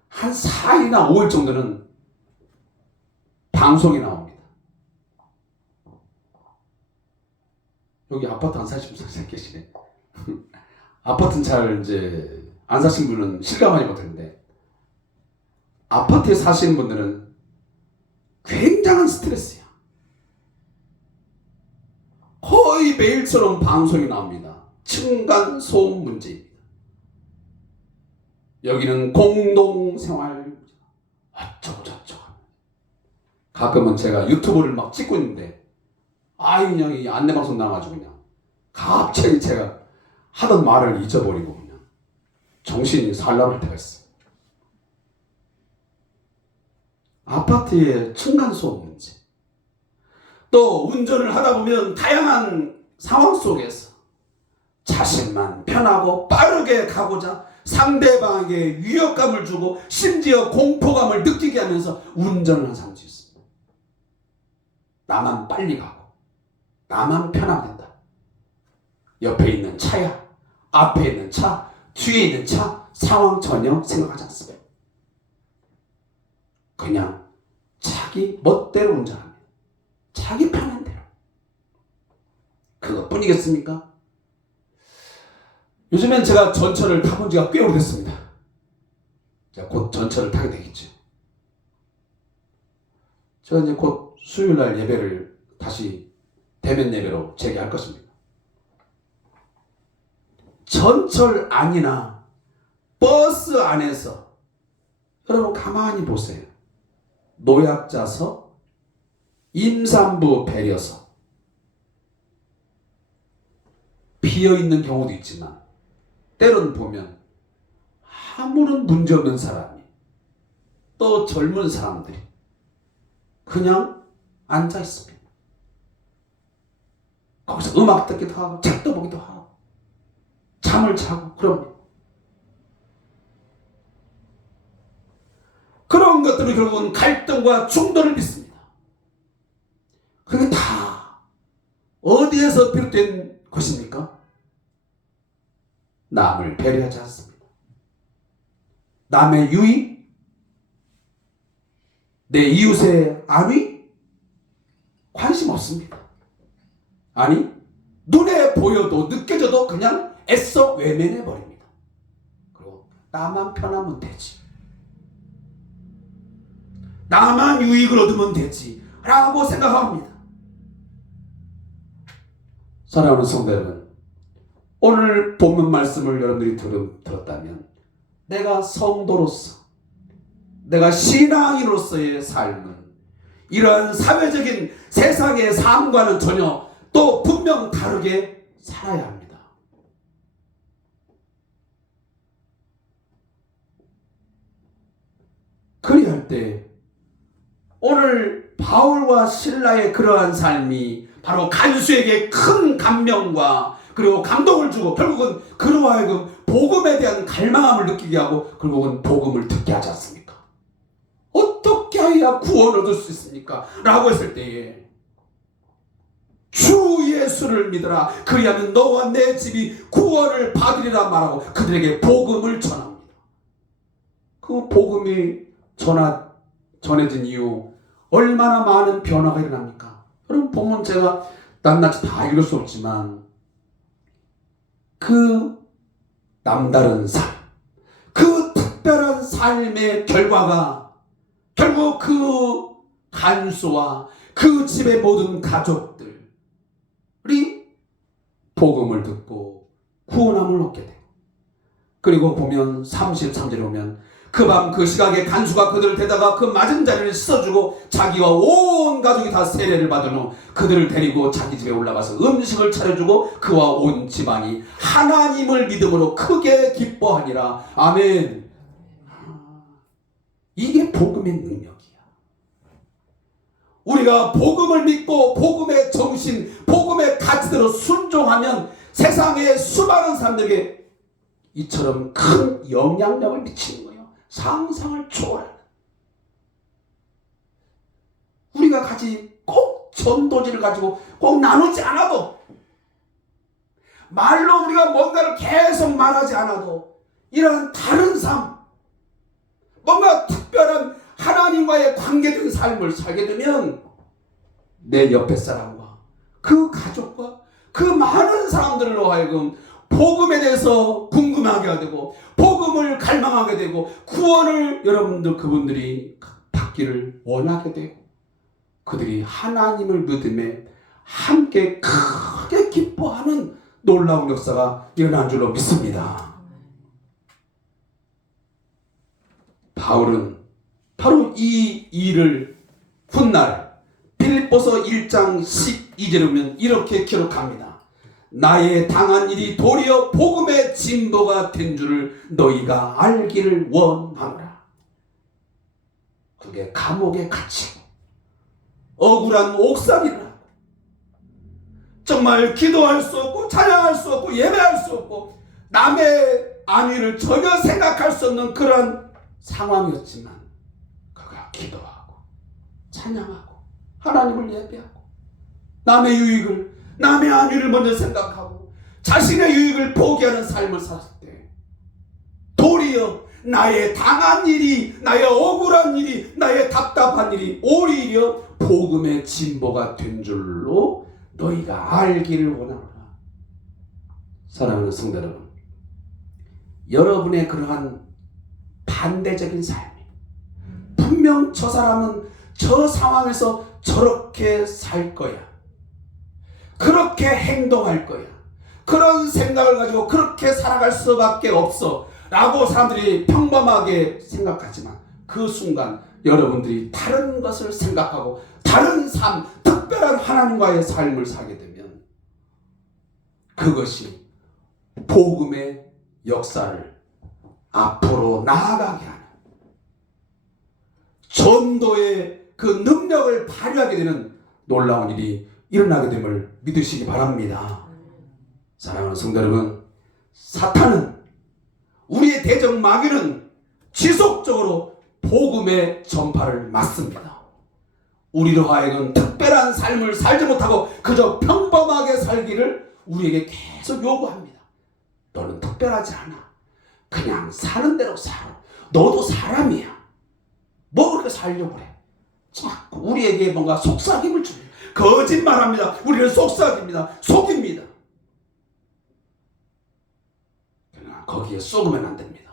한 4일이나 5일 정도는 방송이 나옵니다. 여기 아파트 안 사시는 분들 계시네. 아파트는 잘 이제 안 사신 분은 실감하지 못하는데 아파트에 사시는 분들은 굉장한 스트레스야. 거의 매일처럼 방송이 나옵니다. 층간소음 문제입니다. 여기는 공동생활 어쩌고 저쩌고. 가끔은 제가 유튜브를 막 찍고 있는데 그냥 이 안내방송 나와가지고 그냥 갑자기 제가 하던 말을 잊어버리고 그냥 정신이 살라볼 때가 있어요. 아파트의 층간소음 문제, 또 운전을 하다 보면 다양한 상황 속에서 자신만 편하고 빠르게 가고자 상대방에게 위협감을 주고 심지어 공포감을 느끼게 하면서 운전을 하는 사람들이 있습니다. 나만 빨리 가고 나만 편하게 된다. 옆에 있는 차야, 앞에 있는 차, 뒤에 있는 차 상황 전혀 생각하지 않습니다. 그냥 자기 멋대로 운전합니다. 자기 편한 대로. 그것뿐이겠습니까? 요즘엔 제가 전철을 타본 지가 꽤 오래됐습니다. 제가 곧 전철을 타게 되겠죠. 제가 이제 곧 수요일날 예배를 다시 대면 예배로 재개할 것입니다. 전철 안이나 버스 안에서 여러분 가만히 보세요. 노약자석, 임산부 배려석 비어있는 경우도 있지만 때론 보면 아무런 문제없는 사람이 또 젊은 사람들이 그냥 앉아 있습니다. 거기서 음악 듣기도 하고 책도 보기도 하고 잠을 자고 그럽니다. 그런 것들은 결국은 갈등과 충돌을 빚습니다. 그게 다 어디에서 비롯된 것입니까? 남을 배려하지 않습니다. 남의 유익, 내 이웃의 안위 관심 없습니다. 아니 눈에 보여도 느껴져도 그냥 애써 외면해 버립니다. 그리고 나만 편하면 되지, 나만 유익을 얻으면 되지 라고 생각합니다. 사랑하는 성도 여러분, 오늘 본문 말씀을 여러분들이 들었다면 내가 성도로서, 내가 신앙인으로서의 삶은 이러한 사회적인 세상의 삶과는 전혀 또 분명 다르게 살아야 합니다. 그리할 때 오늘 바울과 실라의 그러한 삶이 바로 간수에게 큰 감명과 그리고 감동을 주고 결국은 그로 하여금 복음에 대한 갈망함을 느끼게 하고 결국은 복음을 듣게 하지 않습니까? 어떻게 해야 구원을 얻을 수 있습니까? 라고 했을 때에 주 예수를 믿어라, 그리하면 너와 내 집이 구원을 받으리라 말하고 그들에게 복음을 전합니다. 그 복음이 전해진 이후 얼마나 많은 변화가 일어납니까? 여러분, 본문 제가 낱낱이 다 읽을 수 없지만 그 남다른 삶, 그 특별한 삶의 결과가 결국 그 간수와 그 집의 모든 가족들이 복음을 듣고 구원함을 얻게 돼요. 그리고 보면 33절에 보면 그 밤 그 시각에 간수가 그들을 데다가 그 맞은 자리를 씻어주고 자기와 온 가족이 다 세례를 받은 후 그들을 데리고 자기 집에 올라가서 음식을 차려주고 그와 온 집안이 하나님을 믿음으로 크게 기뻐하니라. 아멘. 이게 복음의 능력이야. 우리가 복음을 믿고 복음의 정신, 복음의 가치대로 순종하면 세상의 수많은 사람들에게 이처럼 큰 영향력을 미치는 거예요. 상상을 초월하는. 우리가 꼭 전도지를 가지고 꼭 나누지 않아도, 말로 우리가 뭔가를 계속 말하지 않아도 이런 다른 삶, 뭔가 특별한 하나님과의 관계된 삶을 살게 되면 내 옆에 사람과 그 가족과 그 많은 사람들로 하여금 복음에 대해서 궁금하게 되고 복음을 갈망하게 되고 구원을 여러분들 그분들이 받기를 원하게 되고 그들이 하나님을 믿음에 함께 크게 기뻐하는 놀라운 역사가 일어난 줄로 믿습니다. 바울은 바로 이 일을 훗날 빌립보서 1장 12절에 보면 이렇게 기록합니다. 나의 당한 일이 도리어 복음의 진보가 된 줄을 너희가 알기를 원하노라. 그게 감옥에 갇히고 억울한 옥살이라, 정말 기도할 수 없고 찬양할 수 없고 예배할 수 없고 남의 안위를 전혀 생각할 수 없는 그런 상황이었지만 그가 기도하고 찬양하고 하나님을 예배하고 남의 유익을, 남의 안위를 먼저 생각하고 자신의 유익을 포기하는 삶을 살았을 때 도리어 나의 당한 일이, 나의 억울한 일이, 나의 답답한 일이 오히려 복음의 진보가 된 줄로 너희가 알기를 원하노라. 사랑하는 성도 여러분, 여러분의 그러한 반대적인 삶이 분명 저 사람은 저 상황에서 저렇게 살 거야, 그렇게 행동할 거야, 그런 생각을 가지고 그렇게 살아갈 수밖에 없어 라고 사람들이 평범하게 생각하지만 그 순간 여러분들이 다른 것을 생각하고 다른 삶, 특별한 하나님과의 삶을 살게 되면 그것이 복음의 역사를 앞으로 나아가게 하는, 전도의 그 능력을 발휘하게 되는 놀라운 일이 일어나게 됨을 믿으시기 바랍니다. 사랑하는 성도 여러분, 사탄은, 우리의 대적 마귀는 지속적으로 복음의 전파를 막습니다. 우리로 하여금 특별한 삶을 살지 못하고 그저 평범하게 살기를 우리에게 계속 요구합니다. 너는 특별하지 않아. 그냥 사는 대로 살아. 너도 사람이야. 뭐 그렇게 살려고 그래. 자꾸 우리에게 뭔가 속삭임을 줍니다. 거짓말합니다. 우리를 속삭입니다. 속입니다. 거기에 쏘으면 안 됩니다.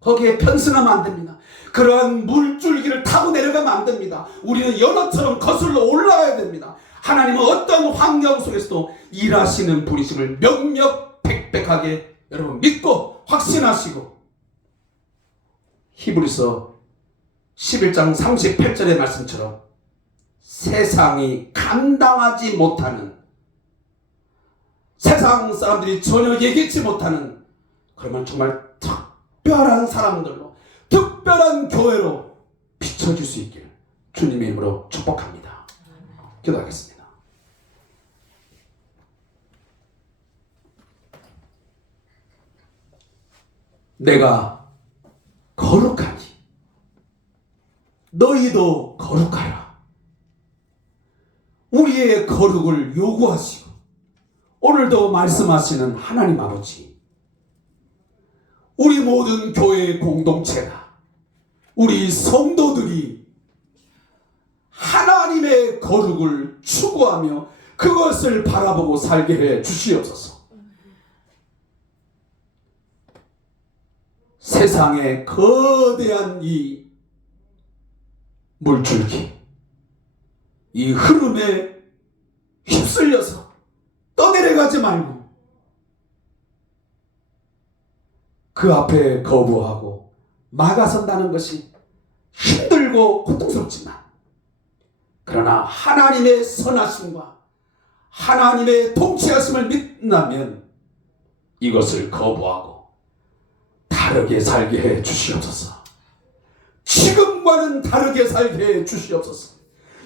거기에 편승하면 안 됩니다. 그러한 물줄기를 타고 내려가면 안 됩니다. 우리는 연어처럼 거슬러 올라가야 됩니다. 하나님은 어떤 환경 속에서도 일하시는 분이심을 명명백백하게 여러분 믿고 확신하시고, 히브리서 11장 38절의 말씀처럼 세상이 감당하지 못하는, 세상 사람들이 전혀 얘기치 못하는, 그러면 정말 특별한 사람들로, 특별한 교회로 비춰질 수 있길 주님의 이름으로 축복합니다. 기도하겠습니다. 내가 거룩하니 너희도 거룩하라. 우리의 거룩을 요구하시고 오늘도 말씀하시는 하나님 아버지, 우리 모든 교회 공동체가, 우리 성도들이 하나님의 거룩을 추구하며 그것을 바라보고 살게 해 주시옵소서. 세상의 거대한 이 물줄기, 이 흐름에 휩쓸려서 떠내려가지 말고 그 앞에 거부하고 막아선다는 것이 힘들고 고통스럽지만, 그러나 하나님의 선하심과 하나님의 통치하심을 믿는다면 이것을 거부하고 다르게 살게 해 주시옵소서. 지금과는 다르게 살게 해 주시옵소서.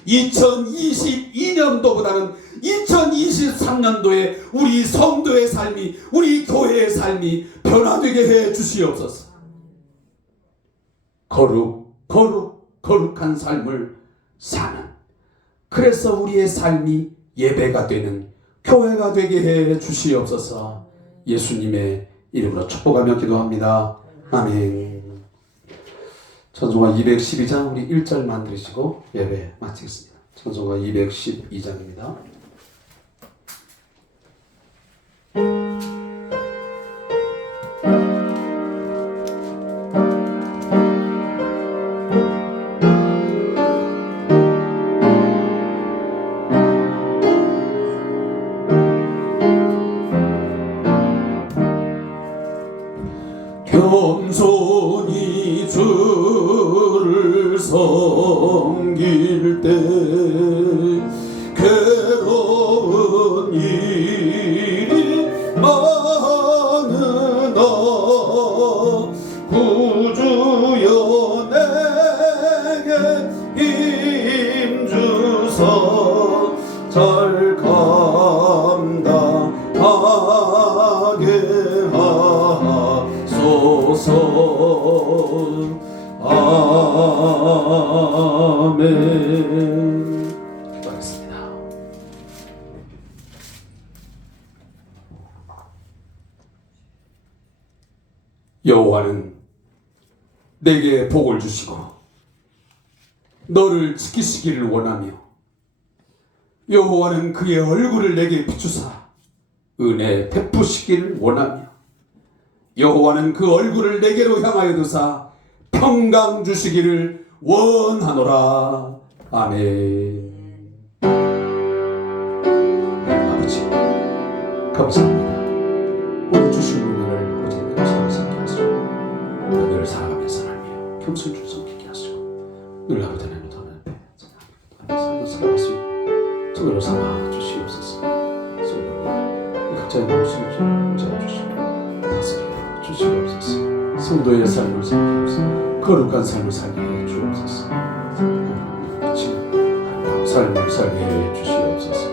2022년도보다는 2023년도에 우리 성도의 삶이, 우리 교회의 삶이 변화되게 해 주시옵소서. 거룩한 삶을 사는, 그래서 우리의 삶이 예배가 되는 교회가 되게 해 주시옵소서. 예수님의 이름으로 축복하며 기도합니다. 아멘. 찬송가 212장 우리 1절만 들으시고 예배 마치겠습니다. 찬송가 212장입니다. 겸손히 주를 섬길 때 괴로운 일이 많으나 구주여 내게 힘주사 잘 감당하게 하소서. 아멘. 기도하겠습니다. 여호와는 내게 복을 주시고 너를 지키시기를 원하며, 여호와는 그의 얼굴을 내게 비추사 은혜 베푸시기를 원하며, 여호와는 그 얼굴을 내게로 향하여 두사 평강 주시기를 원하노라. 아멘. 아버지 감사합니다. 오늘 주신 은혜를 아버지님 감사하게 하시고 늘 살아가면서 하나님 겸손 충성케 하시고 늘 아버지 하나님 더는 삶을 살아갈 수 있는 저들을 삼아 주시옵소서. 성도님 각자의 마음을 좀 잡아주시고 다스려 주시옵소서. 성도의 삶을 살게, 거룩한 삶을 살게 해 주옵소서. 지금 삶을 살게 해 주시옵소서.